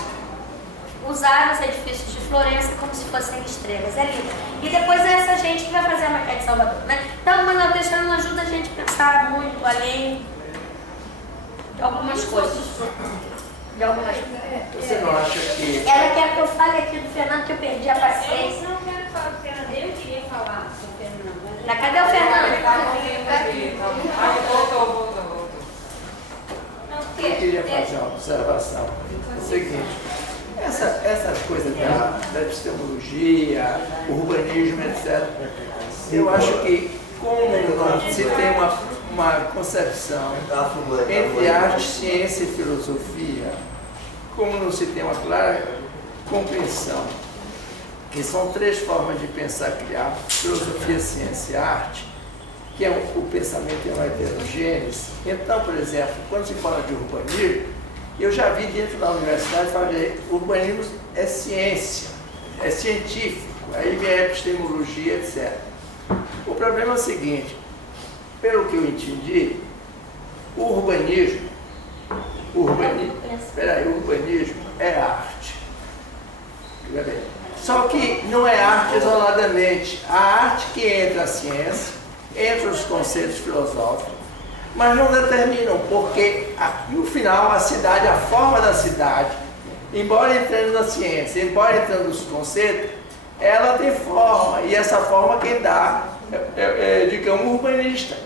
usaram os edifícios de Florença como se fossem estrelas. É lindo. E depois é essa gente que vai fazer a maquete de Salvador, né? Então o Manuel Teixeira não ajuda a gente a pensar muito além de algumas coisas. Você não acha que... Ela quer que eu fale aqui do Fernando, que eu perdi a paciência. Eu não quero falar do Fernando, eu queria falar do Fernando. Cadê o Fernando? Voltou. Eu queria fazer uma observação. É o seguinte, essas coisas da epistemologia, urbanismo, etc., eu acho que como se tem uma concepção entre arte, ciência e filosofia, como não se tem uma clara compreensão, que são 3 formas de pensar, criar: filosofia, ciência e arte, que é o pensamento é uma heterogênese. Então, por exemplo, quando se fala de urbanismo, eu já vi dentro da universidade falar que urbanismo é ciência, é científico, aí vem a epistemologia, etc. O problema é o seguinte, pelo que eu entendi, o urbanismo é arte. Só que não é arte isoladamente. A arte que entra a ciência, entra os conceitos filosóficos, mas não determinam, porque no final a cidade, a forma da cidade, embora entrando na ciência, embora entrando nos conceitos, ela tem forma, e essa forma quem dá digamos, urbanista.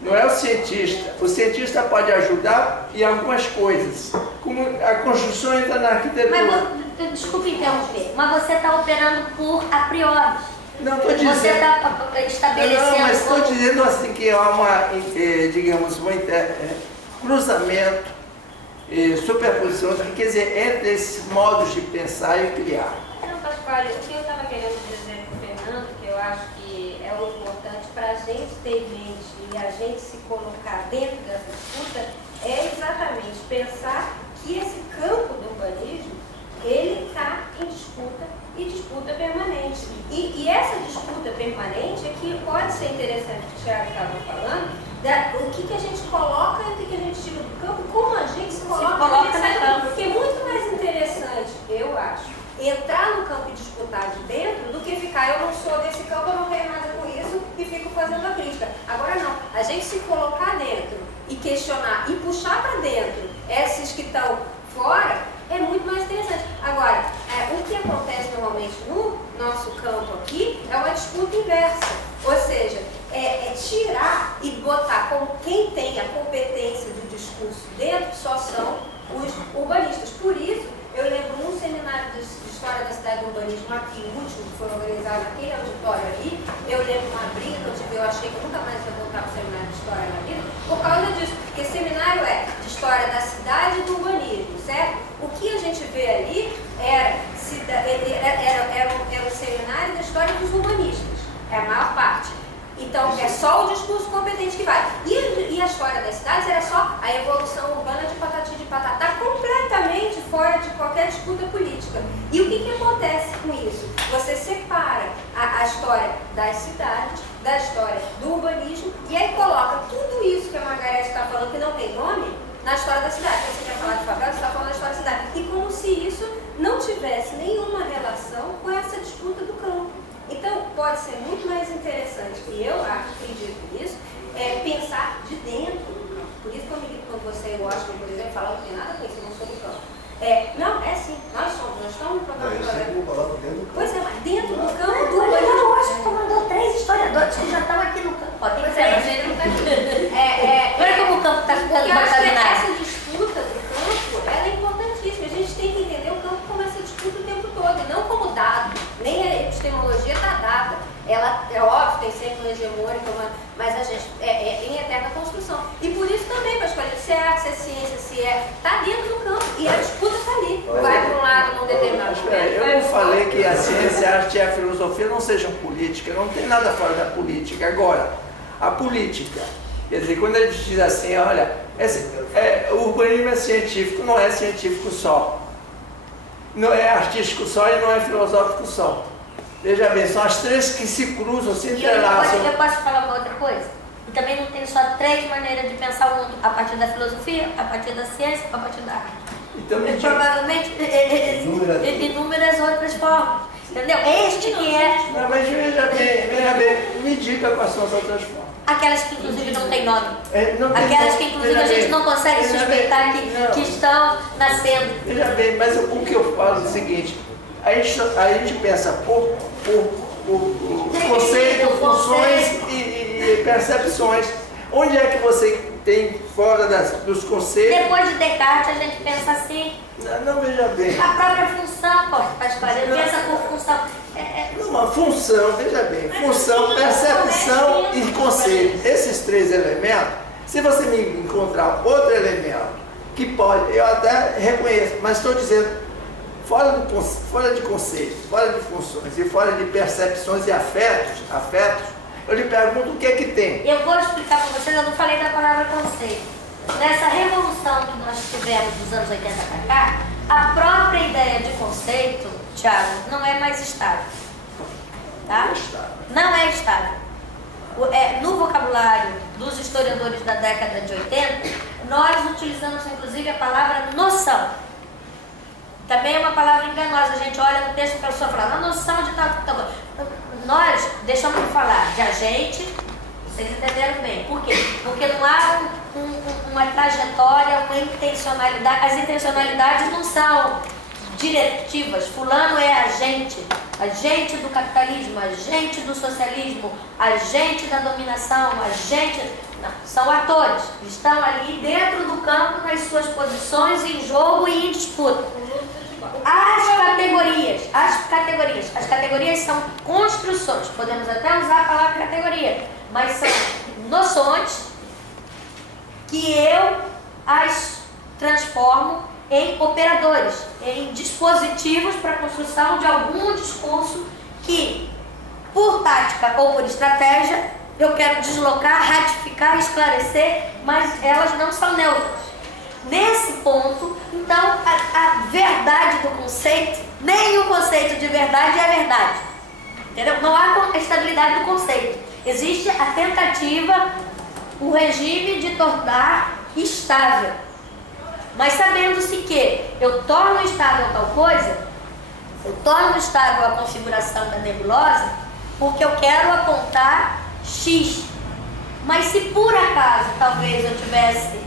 Não é o cientista. O cientista pode ajudar em algumas coisas, como a construção entra na arquitetura. Mas, desculpe interromper, mas você está operando por a priori. Não, estou dizendo... Você está estabelecendo... Não, mas estou dizendo assim que há uma, digamos, cruzamento, superposição, quer dizer, entre esses modos de pensar e criar. Não, Pascoal, o que eu estava querendo dizer para o Fernando, que eu acho que é o importante para a gente ter em mente e a gente se colocar dentro dessa disputa, é exatamente pensar que esse campo do urbanismo, ele está em disputa e disputa permanente. E essa disputa permanente é que pode ser interessante, que o Thiago estava falando, o que a gente coloca e o que a gente tira do campo, como a gente se coloca nesse campo. Porque é muito mais interessante, eu acho, entrar no campo e disputar de dentro do que ficar, eu não sou desse campo, eu não tenho nada com isso e fico fazendo a crítica. Agora não, a gente se colocar dentro e questionar e puxar para dentro esses que estão fora é muito mais interessante. Agora, o que acontece normalmente no nosso campo aqui é uma disputa inversa, ou seja, é tirar e botar como quem tem a competência do discurso dentro só são os urbanistas. Por isso, eu lembro num seminário de História da Cidade do Urbanismo aqui, o último que foi organizado naquele auditório ali, eu lembro uma briga que eu tive, eu achei que eu nunca mais ia voltar para o seminário de História na vida, por causa disso, porque seminário é de História da Cidade e do Urbanismo, certo? O que a gente vê ali era um seminário da história dos humanistas, é a maior parte. Então, é só o discurso competente que vai. E a história das cidades era só a evolução urbana de patati de patatá, completamente fora de qualquer disputa política. E o que acontece com isso? Você separa a história das cidades, da história do urbanismo, e aí coloca tudo isso que a Margareth está falando, que não tem nome, na história da cidade. Você quer falar de favela, você está falando da história da cidade. E como se isso não tivesse nenhuma relação com essa disputa do campo. Então, pode ser muito mais interessante, e eu acredito nisso, pensar de dentro do campo. Por isso que eu me digo quando você, eu acho que, por exemplo, fala não tem nada com isso, eu não sou do campo. Não, é sim, nós estamos no programa do campo. Pois é, mas dentro do campo do urbanismo. Eu acho que tu mandou 3 historiadores que já estão aqui no campo. Tem que ser, mas ele não está aqui. Olha como o campo está ficando contaminado. Essa disputa do campo, ela é importantíssima. A gente tem que entender o campo como essa disputa o tempo todo, e não como dado. Nem a epistemologia está dada. Ela, é óbvio, tem sempre uma hegemônica, mas a gente é em eterna construção. E por isso também, Pascoal, se é arte, se é ciência, se está dentro do campo, e a disputa está ali. Vai para um lado num determinado momento. Eu não falei que a ciência, a arte e a filosofia não sejam política, não tem nada fora da política. Agora, a política, quer dizer, quando a gente diz assim, olha, o urbanismo é científico, não é científico só. Não é artístico só e não é filosófico só. Veja bem, são as 3 que se cruzam, se entrelaçam. Eu posso falar uma outra coisa? E também não tem só 3 maneiras de pensar o mundo, a partir da filosofia, a partir da ciência, a partir da arte. Então, provavelmente inúmeras outras formas. Entendeu? Este que é. Não, mas veja bem, me diga quais são as outras formas. Aquelas que inclusive não tem nome. Não tem aquelas nome. que inclusive a gente não consegue suspeitar que estão nascendo. Veja bem, mas o que eu falo é o seguinte, a gente pensa por conceito, funções e percepções. Onde é que você tem fora dos conceitos? Depois de Descartes a gente pensa assim. Não, veja bem. A própria função, Pascoal, ele pensa por função. Uma função, veja bem, função, percepção e conceito. Esses 3 elementos, se você me encontrar outro elemento que pode, eu até reconheço, mas estou dizendo, fora de conceitos, fora de funções e fora de percepções e afetos, eu lhe pergunto o que é que tem. Eu vou explicar para vocês, eu não falei da palavra conceito. Nessa revolução que nós tivemos dos anos 80 para cá, a própria ideia de conceito, Thiago, não é mais estável. Tá? Não é estável. No vocabulário dos historiadores da década de 80, nós utilizamos inclusive a palavra noção. Também é uma palavra enganosa. A gente olha no texto e a pessoa fala, a noção de tal. Nós deixamos de falar de agente, vocês entenderam bem. Por quê? Porque não há uma trajetória, uma intencionalidade. As intencionalidades não são diretivas. Fulano é agente. agente do capitalismo, agente do socialismo, agente da dominação, agente... Não, são atores, estão ali dentro do campo nas suas posições em jogo e em disputa. As categorias são construções, podemos até usar a palavra categoria, mas são noções que eu as transformo em operadores, em dispositivos para a construção de algum discurso que, por tática ou por estratégia, eu quero deslocar, ratificar, esclarecer, mas elas não são neutras. Nesse ponto, então, a verdade do conceito, nem o conceito de verdade é verdade. Entendeu? Não há estabilidade do conceito. Existe a tentativa, o regime de tornar estável. Mas sabendo-se que eu torno estável tal coisa, eu torno estável a configuração da nebulosa, porque eu quero apontar X. Mas se por acaso talvez eu tivesse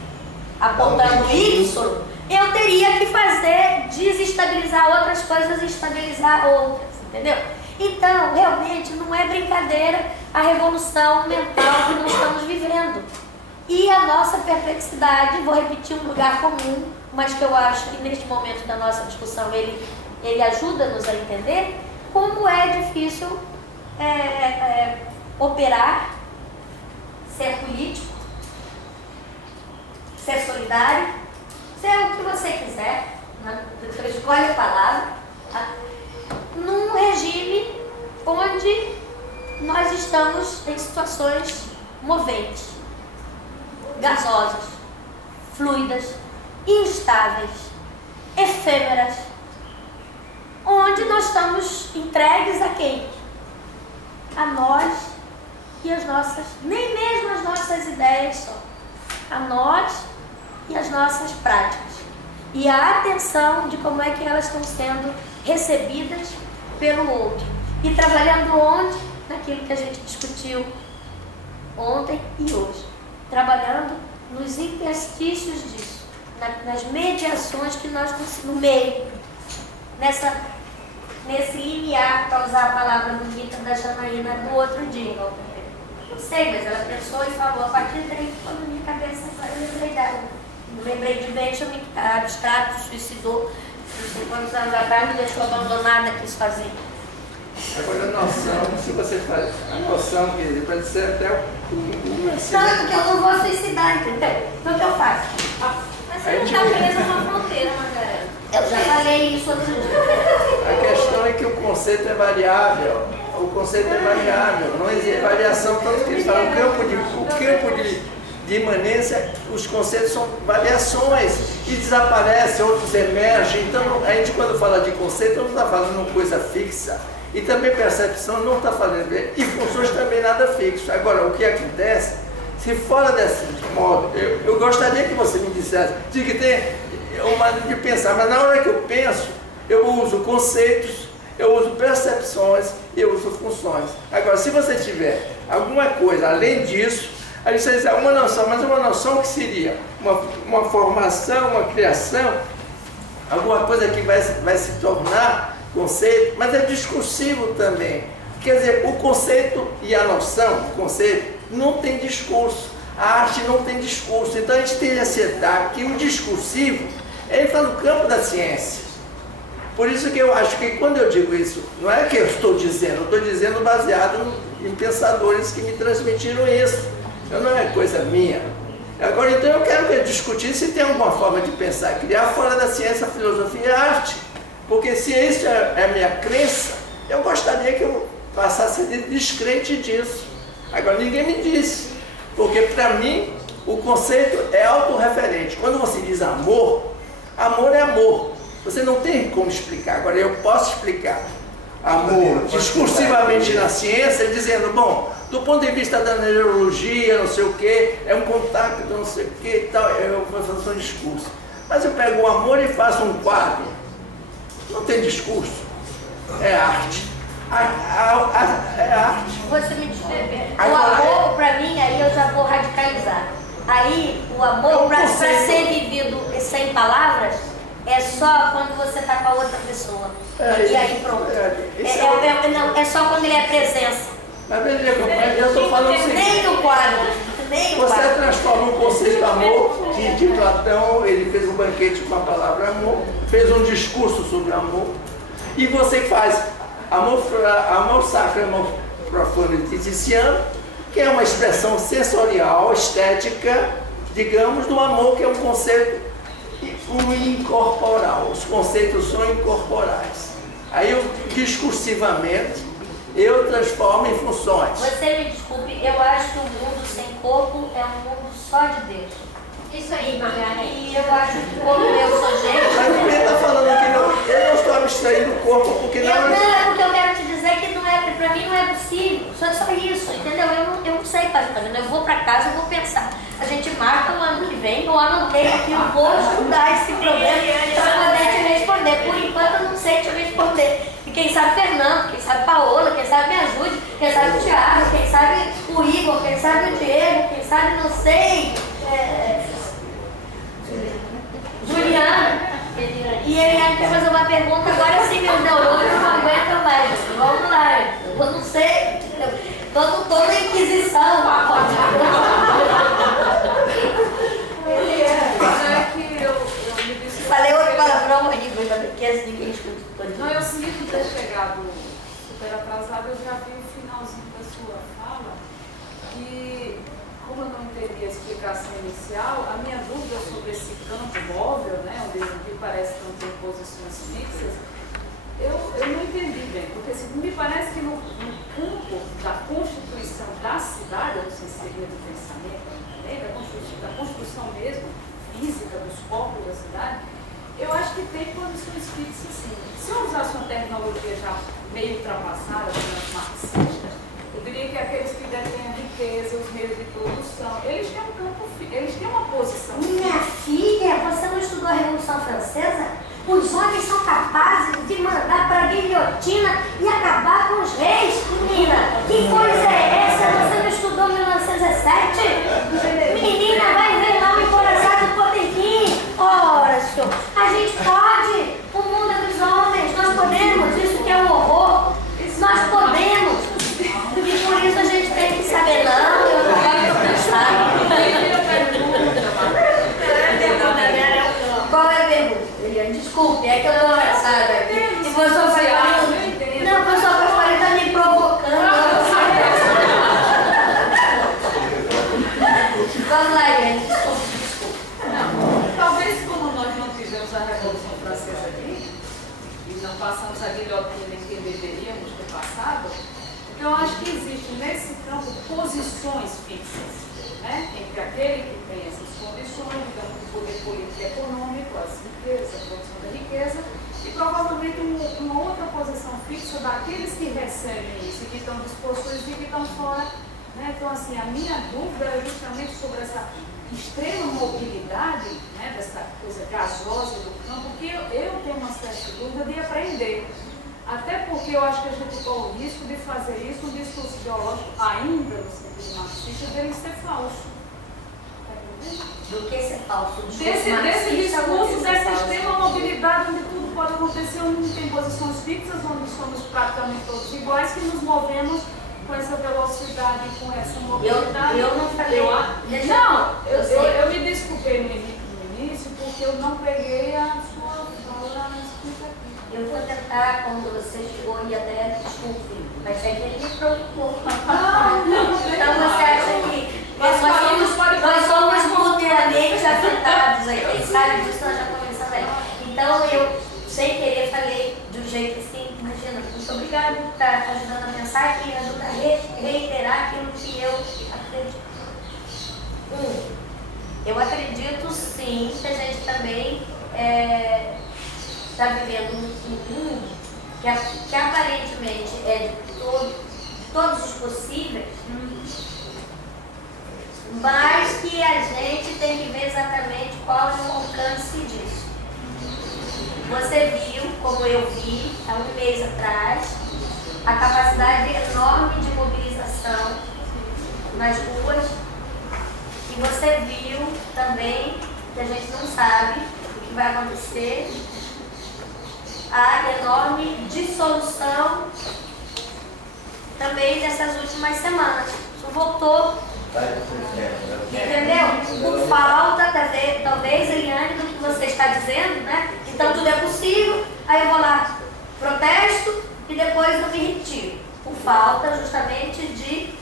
apontando Y, eu teria que fazer desestabilizar outras coisas e estabilizar outras, entendeu? Então, realmente, não é brincadeira a revolução mental que nós estamos vivendo. E a nossa perplexidade, vou repetir um lugar comum, mas que eu acho que neste momento da nossa discussão ele ajuda-nos a entender como é difícil operar, ser político, ser solidário, ser o que você quiser, né? Você escolhe a palavra, tá? Num regime onde nós estamos em situações moventes, gasosas, fluidas, instáveis, efêmeras, onde nós estamos entregues a quem? A nós e as nossas, nem mesmo as nossas ideias só, a nós e as nossas práticas. E a atenção de como é que elas estão sendo recebidas pelo outro. E trabalhando onde? Naquilo que a gente discutiu ontem e hoje. Trabalhando nos interstícios disso, nas mediações que nós estamos no meio, nesse limiar, para usar a palavra bonita da Janaína do outro dia. Não sei, mas ela pensou e falou, a partir daí ficou na minha cabeça, eu lembrei dela. Eu lembrei de Benjamin, abstrato, suicidou, não sei quantos anos atrás, me deixou abandonada aqui sozinha. Agora a noção, se você faz a noção, que pode ser até Não, porque eu não vou suicidar, entendeu? Então o que eu faço? Mas você não está presa numa fronteira, Margarida. Eu já falei isso outro dia. A questão é que o conceito é variável. O conceito é variável, não existe variação, tanto que eles falam o campo de imanência, os conceitos são variações e desaparecem, outros emergem. Então a gente quando fala de conceito não está falando de coisa fixa. E também percepção não está falando, e funções também nada fixo. Agora, o que acontece, se fora desse modo, eu gostaria que você me dissesse, de que tem um modo de pensar, mas na hora que eu penso, eu uso conceitos, eu uso percepções e eu uso funções. Agora, se você tiver alguma coisa além disso, aí você diz, uma noção, mas uma noção que seria uma formação, uma criação, alguma coisa que vai se tornar conceito, mas é discursivo também. Quer dizer, o conceito e a noção, o conceito, não tem discurso. A arte não tem discurso. Então a gente tem que aceitar que o discursivo entra no campo da ciência. Por isso que eu acho que quando eu digo isso, não é que eu estou dizendo baseado em pensadores que me transmitiram isso. Não é coisa minha. Agora, então eu quero discutir se tem alguma forma de pensar, criar fora da ciência, filosofia e arte. Porque se isso é a minha crença, eu gostaria que eu passasse a ser descrente disso. Agora, ninguém me disse. Porque, para mim, o conceito é autorreferente. Quando você diz amor, amor é amor. Você não tem como explicar. Agora, eu posso explicar amor discursivamente na ciência, dizendo, bom, do ponto de vista da neurologia, não sei o quê, é um contato, não sei o quê e tal, eu vou fazer um discurso. Mas eu pego o amor e faço um quadro. Não tem discurso. É arte. É arte. Você me descreve. O amor, para mim, aí eu já vou radicalizar. Aí, o amor, para ser vivido sem palavras, é só quando você está com a outra pessoa. E aí pronto. quando ele é presença. Mas veja, eu estou falando o seguinte. Nem no quadro. Nem no Você quadro. transforma um conceito de amor, que Platão ele fez um banquete com a palavra amor, fez um discurso sobre amor, e você faz amor sacro, amor profano e titiano, que é uma expressão sensorial, estética, digamos, do amor, que é um conceito incorporal. Os conceitos são incorporais. Aí eu, discursivamente, eu transformo em funções. Você me desculpe, eu acho que o mundo sem corpo é um mundo só de Deus. Isso aí, Margarida. E eu acho que como eu sou gente... Mas ninguém está falando que não, eu não estou abstraindo o corpo, porque não Não, é... porque eu quero te dizer que não é, pra mim não é possível. Só isso, entendeu? Eu não sei, pastor. Eu vou pra casa e vou pensar. A gente marca o ano que vem, eu anotei aqui, eu vou estudar esse problema para poder te responder. Por enquanto eu não sei te responder. E quem sabe Fernando, quem sabe Paola, quem sabe me ajude, quem sabe o Thiago, quem sabe o Igor, quem sabe o Diego, quem sabe não sei. Juliana. E ele quer fazer uma pergunta, agora sim meus neurônios não aguentam mais. Vamos lá, eu não sei. Estou toda a inquisição. Falei outro palavrão horrível, ainda bem que esse ninguém escuta. Não, eu sinto ter chegado super atrasado, eu já vi o finalzinho da sua fala e como eu não entendi a explicação inicial, a minha dúvida sobre esse campo móvel, né, onde me parece que não tem posições fixas, eu não entendi bem, porque assim, me parece que no campo da constituição da cidade, eu não sei se seria do pensamento, né, da construção mesmo, física dos corpos da cidade, eu acho que tem posições fixas sim. Se eu usasse uma terminologia já meio ultrapassada, marxista, eu diria que aqueles que detêm a riqueza, os meios de produção, eles têm um campo, eles têm uma posição. Minha filha, você não estudou a Revolução Francesa? Os homens são capazes de mandar para a guilhotina e acabar com os reis, menina. Que coisa é essa? Você não estudou 1917? Menina, vai ver lá o encoraçado do Potemkin. Ora, senhor, a gente pode. O mundo é dos homens, nós podemos. Isso que é um horror. Nós podemos. E por isso a gente tem que saber, não, eu não quero pensar. Qual é a pergunta? Desculpe, é que eu estou cansada aqui. E o professor Pasquale... Não, o professor Pasquale está me provocando. Vamos lá, gente. Desculpe. Não, talvez como nós não tivemos a Revolução Francesa aqui, e não passamos a guilhotina em quem deveríamos ter passado, eu acho que existe nesse campo posições fixas, né? Entre aquele que tem essas condições, digamos, o poder político e econômico, as riquezas, a produção da riqueza, e provavelmente uma outra posição fixa daqueles que recebem isso, que estão dispostos e que estão fora. Né? Então, assim, a minha dúvida é justamente sobre essa extrema mobilidade, né, dessa coisa gasosa do campo, que eu tenho uma certa dúvida de aprender. Até porque eu acho que a gente corre o risco de fazer isso um discurso ideológico, ainda no sentido marxista, dele ser falso. Do que ser falso? Desse discurso, dessa extrema mobilidade, onde tudo pode acontecer, onde não tem posições fixas, onde somos praticamente todos iguais, que nos movemos com essa velocidade, com essa mobilidade. Eu não falei. Eu me desculpei no início, porque eu não peguei a sua fala explicativa. Eu vou tentar, quando você chegou, e até desculpe, mas é que ele me provocou. Então você acha que nós somos mutuamente afetados aí, quem sabe disso nós já começamos aí. Então eu, sem querer, falei de um jeito assim, imagina, muito obrigada por estar ajudando a pensar, que ajuda a reiterar aquilo que eu acredito. Eu acredito sim que a gente também está vivendo um mundo que aparentemente é de todos os possíveis, mas que a gente tem que ver exatamente qual é o alcance disso. Você viu, como eu vi, há um mês atrás, a capacidade enorme de mobilização nas ruas, e você viu também, que a gente não sabe o que vai acontecer, a enorme dissolução também nessas últimas semanas. Isso voltou, entendeu? Por falta, talvez, Eliane, do que você está dizendo, né? Então tudo é possível, aí eu vou lá, protesto e depois eu me retiro. Por falta justamente de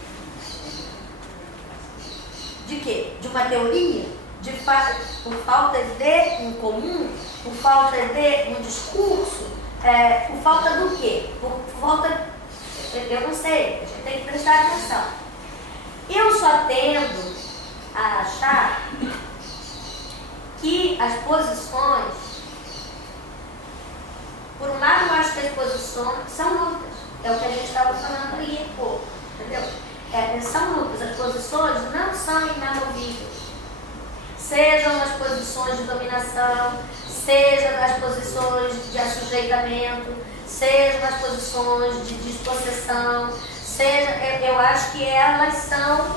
quê? De uma teoria? Por falta de um comum? Por falta de um discurso? Por falta do quê? Por falta, eu não sei, a gente tem que prestar atenção. Eu só tendo a achar que as posições, por um lado, eu acho que as posições são lutas. É o que a gente estava falando ali, pô, entendeu? São lutas, as posições não são inamovíveis. Sejam as posições de dominação, sejam as posições de assujeitamento, sejam as posições de despossessão, eu acho que elas são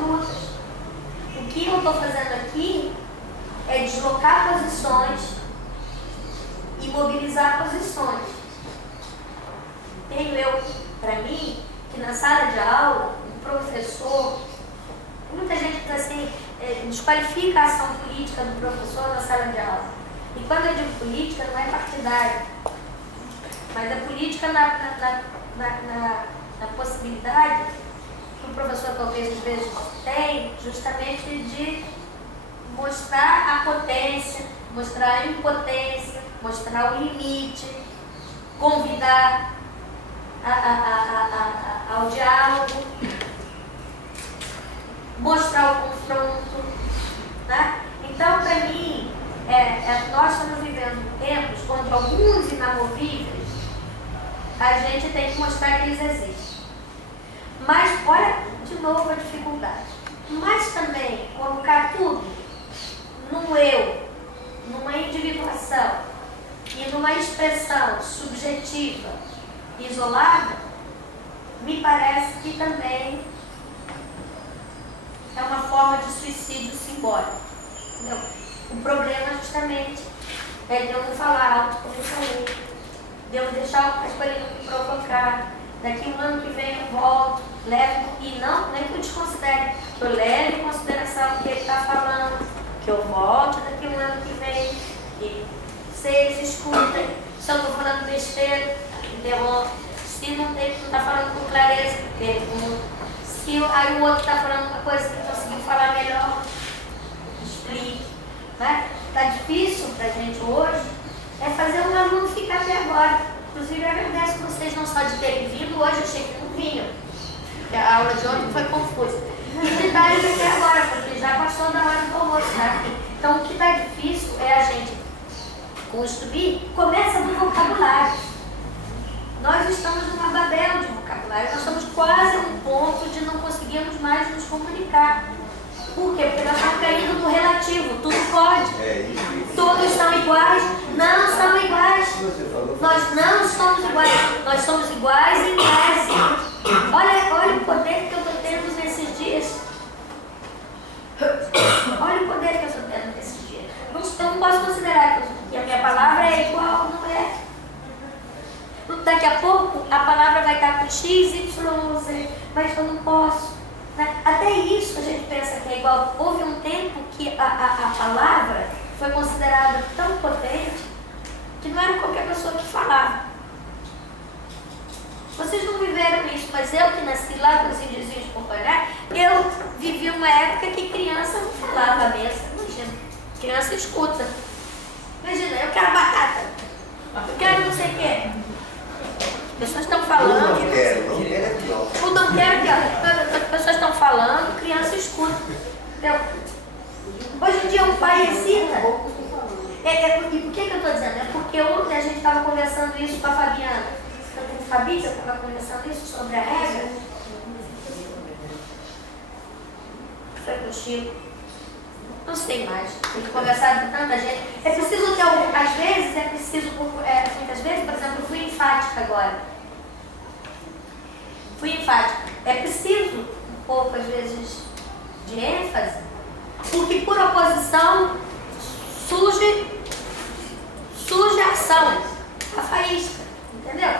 lutas. O que eu estou fazendo aqui é deslocar posições e mobilizar posições. Tenho eu, para mim, que na sala de aula, um professor, muita gente diz assim, desqualifica a ação política do professor na sala de aula. E quando eu digo política, não é partidária, mas é política na possibilidade que o professor talvez às vezes tem, justamente de mostrar a potência, mostrar a impotência, mostrar o limite, convidar ao diálogo, mostrar o confronto, né? Então, para mim, nós estamos vivendo tempos onde alguns inamovíveis a gente tem que mostrar que eles existem. Mas, olha de novo a dificuldade. Mas também colocar tudo num eu, numa individuação e numa expressão subjetiva isolada, me parece que também é uma forma de suicídio simbólico. Entendeu? O problema justamente é de eu não falar alto como eu falei, de eu deixar as coisas me provocar. Daqui um ano que vem eu volto, levo, e não, nem que eu desconsidere, que eu leve em consideração o que ele está falando, que eu volte daqui um ano que vem, que vocês escutem, se eu estou falando besteira, interrompo, se não está falando com clareza, pergunto, se aí o outro está falando uma coisa que conseguiu falar melhor, explique. Né? Está difícil para a gente hoje fazer um aluno ficar até agora. Inclusive, eu agradeço vocês não só de terem vindo, hoje eu achei que não vinham, porque a aula de ontem foi confusa. E de estarem até agora, porque já passou da hora do almoço, tá? Então, o que está difícil é a gente construir, começa do vocabulário. Nós estamos numa babel de vocabulário, nós estamos quase a um ponto de não conseguirmos mais nos comunicar. Por quê? Porque nós estamos caindo no relativo, tudo pode. Todos são iguais, não são iguais. Nós não somos iguais, nós somos iguais em tese. Olha o poder que eu estou tendo nesses dias. Olha o poder que eu estou tendo nesses dias. Não posso considerar que a minha palavra é igual, não é. Daqui a pouco a palavra vai estar com X, Y, Z, mas eu não posso. Né? Até isso a gente pensa que é igual. Houve um tempo que a palavra foi considerada tão potente que não era qualquer pessoa que falava. Vocês não viveram isso, mas eu que nasci lá com os indígenas Pomporá, eu vivi uma época que criança não falava à mesa. Imagina, criança escuta. Imagina, eu quero batata, eu quero não sei o quê. As pessoas estão falando. Não quero pior. O não quero pior. As pessoas estão falando, criança escuta. Entendeu? Hoje em dia um pai hesita. E por que eu estou dizendo? É porque ontem a gente estava conversando isso com a Fabiana. Com o Fabi, eu estava conversando isso sobre a regra. Foi com o Chico. Não sei mais. Tem que conversar com tanta gente. É preciso ter algum. Às vezes é preciso. Muitas vezes, por exemplo, eu fui enfática agora. Fui enfática. É preciso um pouco, às vezes, de ênfase, porque por oposição surge a ação, a faísca. Entendeu?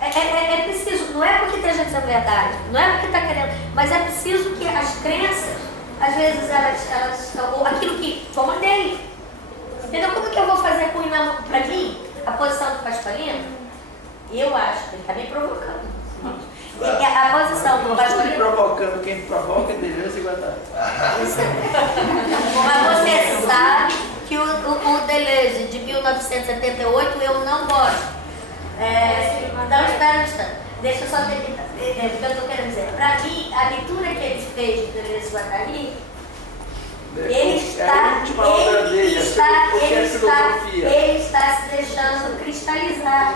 É preciso. Não é porque dizendo verdade, não é porque está querendo, mas é preciso que as crenças, às vezes, elas ou aquilo que toma dele. Entendeu? Como que eu vou fazer com o imã para mim, a posição do Pastorino? Eu acho que ele está me provocando. E a posição do Pastorino. Provocando, quem provoca é Deleuze e Guattari. Mas você sabe que o Deleuze de 1978 eu não gosto. Então, espera um instante. Deixa eu só terminar. O que eu estou querendo dizer. Para mim, a leitura que ele fez de Deleuze e Guattari, ele está se deixando cristalizar.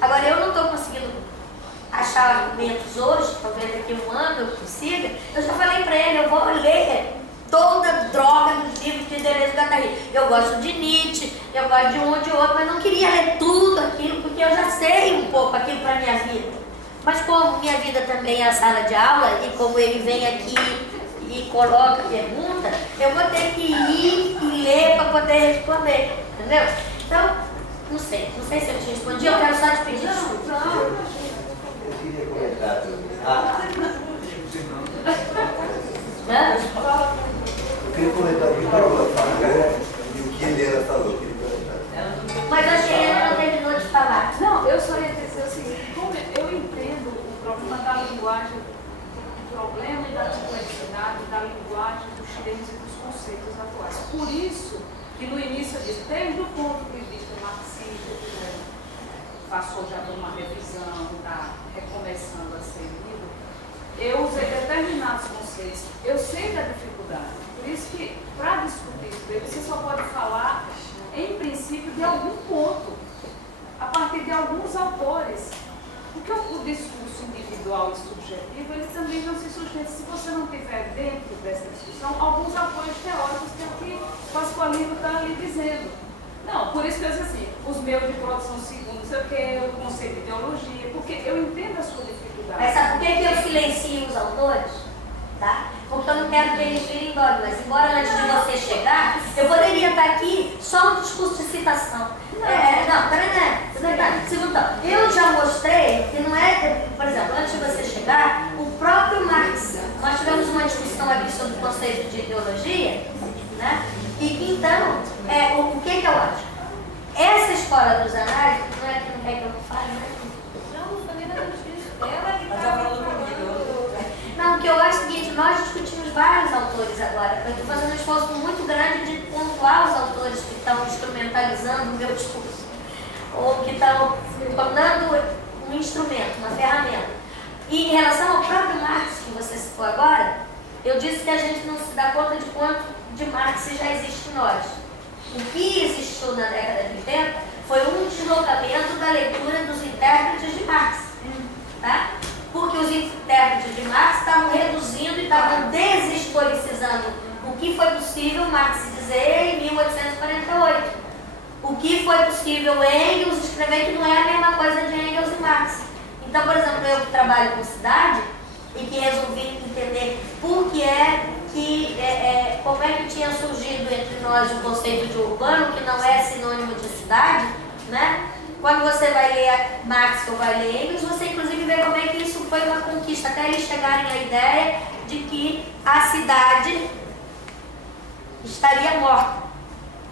Agora, eu não estou conseguindo achar argumentos hoje, talvez daqui a um ano eu consiga. Eu já falei para ele, eu vou ler toda a droga dos livros de Deleuze e Guattari. Eu gosto de Nietzsche, eu gosto de um ou de outro, mas não queria ler tudo aquilo, porque eu já sei um pouco aquilo para a minha vida. Mas como minha vida também é a sala de aula, e como ele vem aqui e coloca pergunta, eu vou ter que ir e ler para poder responder, entendeu? Então, não sei se eu te respondi, eu quero só te pedir desculpa. Eu queria comentar também. Eu queria comentar o que o Paulo falou e o que a Helena falou. Eu queria comentar. Mas acho que a Helena não terminou de falar. Não, eu só ia dizer o seguinte, como eu entendo o problema da linguagem, o problema da complexidade da linguagem dos termos e dos conceitos atuais. Por isso que no início eu disse, desde o ponto de vista marxista, que passou já por uma revisão, está recomeçando a ser lido, eu usei determinados conceitos. Eu sei da dificuldade. Por isso que, para discutir isso, você só pode falar, em princípio, de algum ponto, a partir de alguns autores. Porque o discurso individual e subjetivo, ele também não se sustenta se você não tiver dentro dessa discussão alguns apoios teóricos, que é o que o Pasqualino está ali dizendo. Não, por isso que eu disse assim, os meus de produção segunda, não sei o que, o conceito de ideologia, porque eu entendo a sua dificuldade. Mas sabe por que eu silencio os autores? Tá? Porque eu não quero que eles virem dogmas. Embora antes de você chegar, eu poderia estar aqui só no discurso de citação. Eu já mostrei que não é, por exemplo, antes de você chegar, o próprio Marx, nós tivemos uma discussão aqui sobre o conceito de ideologia, né? E que então, o que eu acho? Essa escola dos análises, não é que não quer que eu fale, né? Não falei nada disso. Ela que está falando. Não, o que eu acho é o seguinte, nós discutimos vários autores agora. Eu estou fazendo um esforço muito grande de pontuar os autores que estão instrumentalizando o meu discurso. Ou que estão tornando um instrumento, uma ferramenta. E em relação ao próprio Marx, que você citou agora, eu disse que a gente não se dá conta de quanto de Marx já existe em nós. O que existiu na década de 80 foi um deslocamento da leitura dos intérpretes de Marx. Tá? Porque os intérpretes de Marx estavam reduzindo e estavam deshistoricizando o que foi possível Marx dizer em 1848. O que foi possível Engels escrever, que não é a mesma coisa de Engels e Marx. Então, por exemplo, eu que trabalho com cidade e que resolvi entender por que como é que tinha surgido entre nós o conceito de urbano, que não é sinônimo de cidade, né? Quando você vai ler Marx ou vai ler Engels, você inclusive vê como é que isso foi uma conquista, até eles chegarem à ideia de que a cidade estaria morta.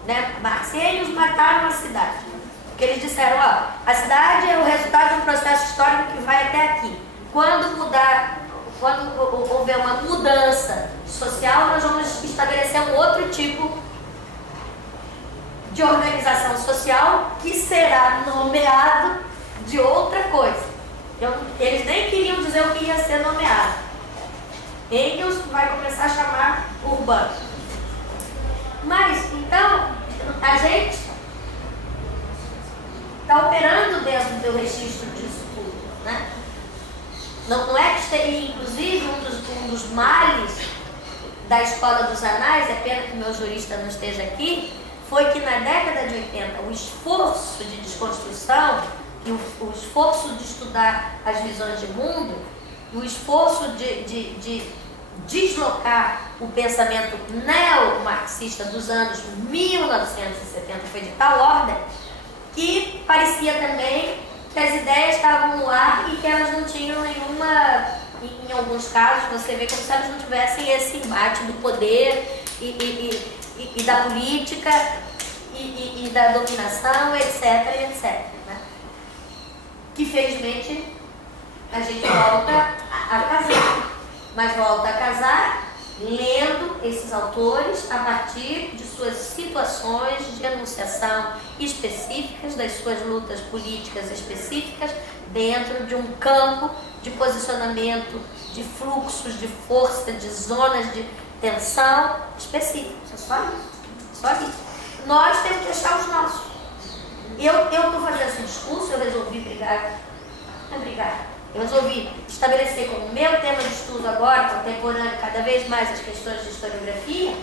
Né? Marx e Engels mataram a cidade. Porque eles disseram, a cidade é o resultado de um processo histórico que vai até aqui. Quando houver uma mudança social, nós vamos estabelecer um outro tipo de organização social que será nomeado de outra coisa. Eles nem queriam dizer o que ia ser nomeado. Engels vai começar a chamar urbano. Mas, então, a gente está operando dentro do registro disso tudo, né? Não é que seria, inclusive, um dos males da escola dos anais, é pena que o meu jurista não esteja aqui, foi que na década de 80 o esforço de desconstrução e o esforço de estudar as visões de mundo, o esforço de deslocar o pensamento neomarxista dos anos 1970 foi de tal ordem que parecia também que as ideias estavam no ar e que elas não tinham nenhuma, em alguns casos, você vê como se elas não tivessem esse embate do poder e da política e da dominação, etc, né? Que felizmente a gente volta a casar, mas volta a casar lendo esses autores a partir de suas situações de enunciação específicas, das suas lutas políticas específicas, dentro de um campo de posicionamento, de fluxos, de força, de zonas de tensão específicas. É só isso. Só isso. Nós temos que achar os nossos. Eu estou fazendo esse discurso, eu resolvi eu resolvi estabelecer como meu tema de estudo agora, contemporâneo, cada vez mais as questões de historiografia,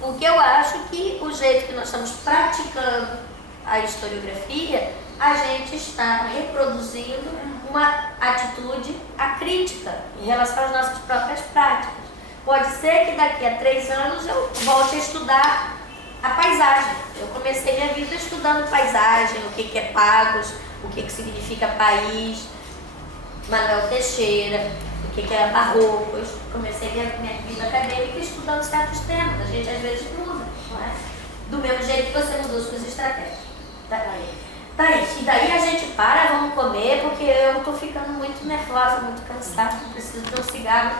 porque eu acho que o jeito que nós estamos praticando a historiografia, a gente está reproduzindo uma atitude acrítica em relação às nossas próprias práticas. Pode ser que daqui a 3 anos eu volte a estudar a paisagem. Eu comecei minha vida estudando paisagem, o que é Pagos, o que significa país, Manuel Teixeira, o que é barroco. Eu comecei minha vida acadêmica estudando certos temas. A gente às vezes muda, não é? Do mesmo jeito que você mudou suas estratégias. Tá aí. E daí a gente para, vamos comer, porque eu estou ficando muito nervosa, muito cansada, preciso de um cigarro.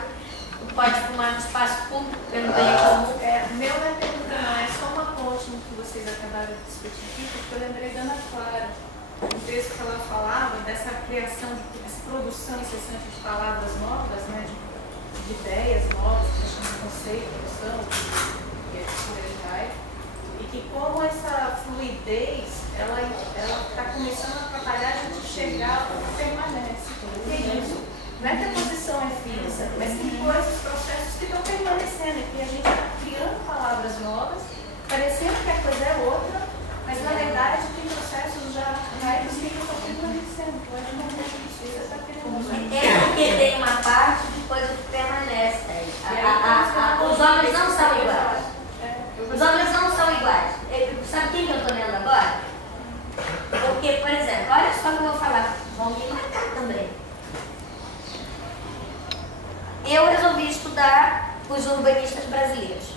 Não pode fumar no espaço público pelo bem comum. Meu pergunta não é só uma ponte no que vocês acabaram de discutir aqui, porque eu lembrei da Ana Clara, um texto que ela falava dessa criação, dessa produção incessante de palavras novas, né, de ideias novas, que a gente chama de conceito, produção, que por aí vai, e que como essa fluidez, ela está começando a atrapalhar a gente enxergar o que permanece. E é isso. Não é que a posição é fixa, mas tem coisas, processos que estão permanecendo, e que a gente está criando palavras novas, parecendo que a coisa é outra, mas na verdade tem processos já que estão permanecendo. Então a gente não precisa estar querendo. É porque tem uma parte de coisa que permanece. Os homens não são iguais. Os homens não são iguais. Sabe quem que eu estou lendo agora? Porque, por exemplo, olha só o que eu vou falar. Vão me matar também. Eu resolvi estudar os urbanistas brasileiros.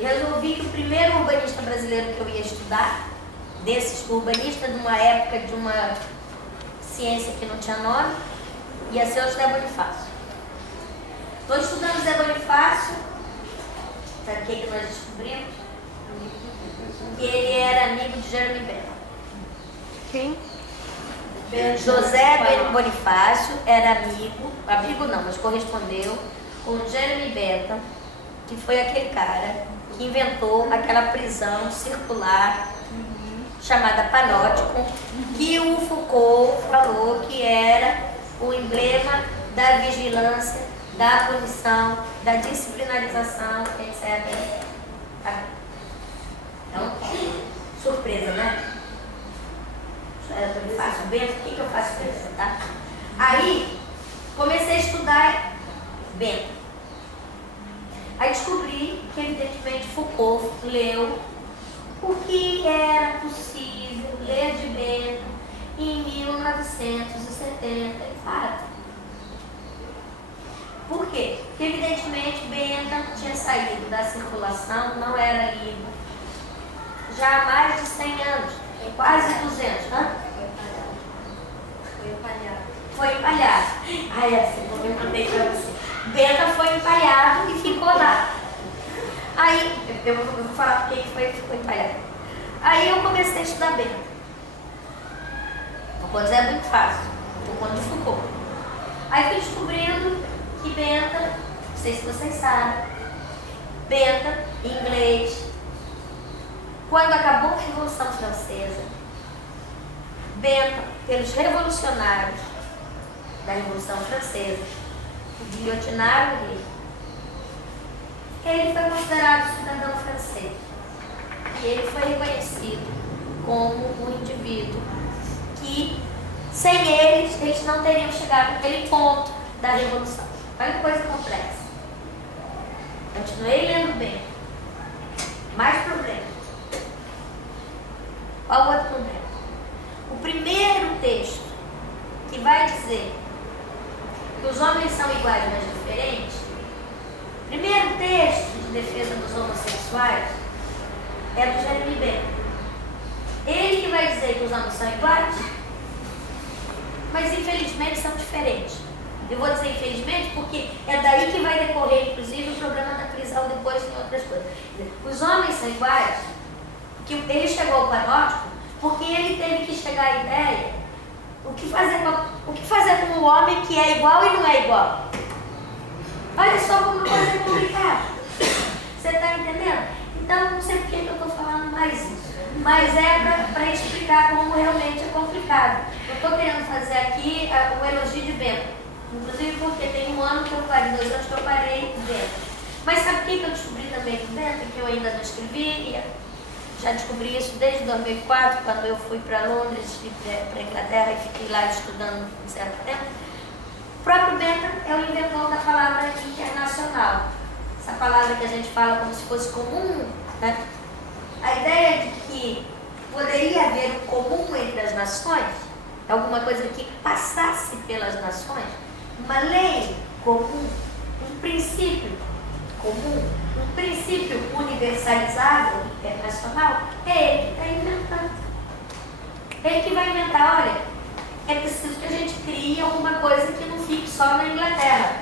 Resolvi que o primeiro urbanista brasileiro que eu ia estudar, desses urbanistas de uma época de uma ciência que não tinha nome, ia ser o José Bonifácio. Estou estudando José Bonifácio, sabe o que nós descobrimos? Que ele era amigo de Jeremy Bentham. Quem? José Bonifácio era amigo não, mas correspondeu com Jeremy Bentham, que foi aquele cara que inventou aquela prisão circular chamada panóptico, que o Foucault falou que era o emblema da vigilância, da punição, da disciplinarização, etc. Então, surpresa, né? Eu faço Bento, o que eu faço para isso, tá? Aí, comecei a estudar Bento. Aí descobri que, evidentemente, Foucault leu o que era possível ler de Bento em 1974. Por quê? Porque, evidentemente, Bento tinha saído da circulação, não era lido, já há mais de 100 anos. Quase 200, né? Foi empalhado. Ai, assim, como eu contei pra você. Bento foi empalhado e ficou lá. Aí, eu vou falar por que ficou empalhado. Aí eu comecei a estudar Bento. Por conta é muito fácil, por conta de Foucault. Aí fui descobrindo que Bento, não sei se vocês sabem, Bento, em inglês, quando acabou a Revolução Francesa, Bento, pelos revolucionários da Revolução Francesa, que guilhotinaram ele foi considerado cidadão francês. E ele foi reconhecido como um indivíduo que, sem eles não teriam chegado naquele ponto da Revolução. Olha que coisa complexa. Continuei lendo Bento. Mais problemas. Qual o outro problema? O primeiro texto que vai dizer que os homens são iguais, mas diferentes, o primeiro texto de defesa dos homossexuais é do Jeremy Bentham. Ele que vai dizer que os homens são iguais, mas infelizmente são diferentes. Eu vou dizer infelizmente porque é daí que vai decorrer, inclusive, o problema da prisão depois em outras coisas. Os homens são iguais, porque ele chegou ao panóptico, porque ele teve que chegar à ideia o que fazer com o homem que é igual e não é igual. Olha só como a coisa é complicada. Você está entendendo? Então, não sei por que eu estou falando mais isso. Mas é para explicar como realmente é complicado. Eu estou querendo fazer aqui um elogio de Bentham. Inclusive porque tem 1 ano que eu parei, 2 anos que eu parei Bentham. Mas sabe o que eu descobri também com Bentham? Que eu ainda não escrevi. E já descobri isso desde 2004, quando eu fui para Londres, para a Inglaterra e fiquei lá estudando um certo tempo. O próprio Bentham é o inventor da palavra internacional. Essa palavra que a gente fala como se fosse comum, né? A ideia de que poderia haver um comum entre as nações, alguma coisa que passasse pelas nações, uma lei comum, um princípio comum, um princípio universalizável, internacional, é ele que está inventando. Ele que vai inventar, olha, é preciso que a gente crie alguma coisa que não fique só na Inglaterra,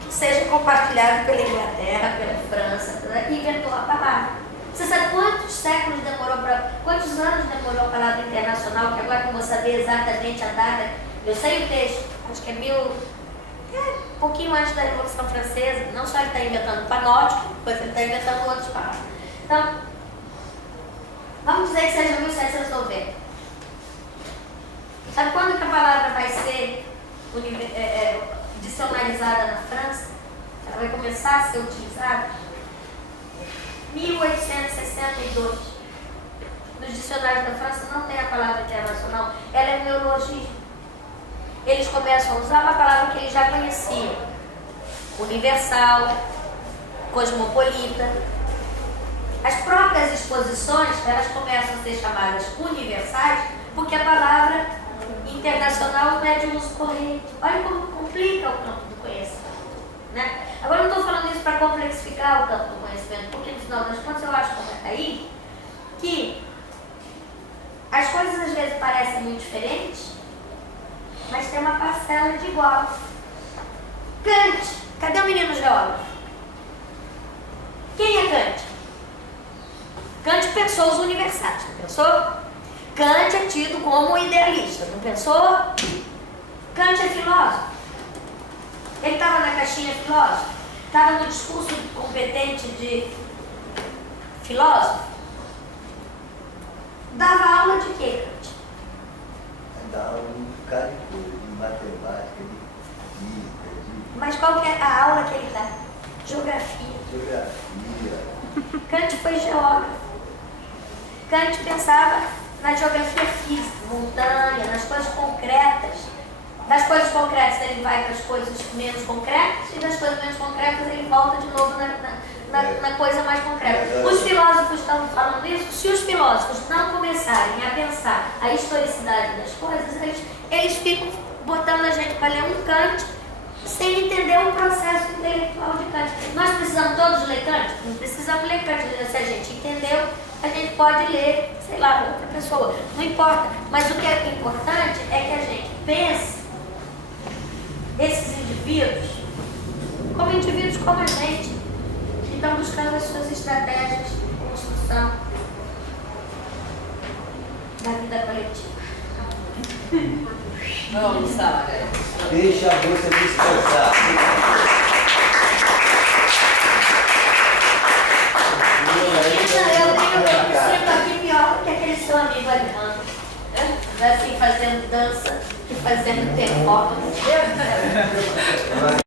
que seja compartilhado pela Inglaterra, pela França, e inventou a palavra. Você sabe quantos anos demorou a palavra internacional, que agora não vou saber exatamente a data, eu sei o texto, acho que um pouquinho antes da Revolução Francesa. Não só ele está inventando panóptico, mas ele está inventando outras palavras. Então, vamos dizer que seja 1790. Sabe quando que a palavra vai ser dicionarizada na França? Ela vai começar a ser utilizada? 1862. Nos dicionários da França não tem a palavra internacional, ela é um neologismo. Eles começam a usar uma palavra que eles já conheciam: universal, cosmopolita. As próprias exposições, elas começam a ser chamadas universais porque a palavra internacional não é de uso corrente. Olha como complica o campo do conhecimento, né? Agora, eu não estou falando isso para complexificar o campo do conhecimento, porque no final das contas eu acho, como é aí, que as coisas às vezes parecem muito diferentes, mas tem uma parcela de igual. Kant, cadê o menino geógrafo? Quem é Kant? Kant pensou os universais, não pensou? Kant é tido como idealista, não pensou? Kant é filósofo. Ele estava na caixinha filósofo? Estava no discurso competente de filósofo? Dava aula de quê, Kant? Dava aula de um bocado de coisa, de matemática, de física, de... Mas qual que é a aula que ele dá? Geografia. Geografia. Kant foi geógrafo. Kant pensava na geografia física, montanha, nas coisas concretas. Das coisas concretas ele vai para as coisas menos concretas e das coisas menos concretas ele volta de novo na coisa mais concreta. Os filósofos estão falando isso. Se os filósofos não começarem a pensar a historicidade das coisas, eles ficam botando a gente para ler um Kant sem entender o processo intelectual de Kant. Nós precisamos todos ler Kant? Não precisamos ler Kant. Se a gente entendeu, a gente pode ler, sei lá, outra pessoa. Não importa. Mas o que é importante é que a gente pense esses indivíduos como indivíduos como a gente, que estão buscando as suas estratégias de construção da vida coletiva. Vamos, Sara. Deixa a moça descansar. Eu sinto aqui pior que aquele seu amigo alemão, assim, fazendo dança e fazendo performance.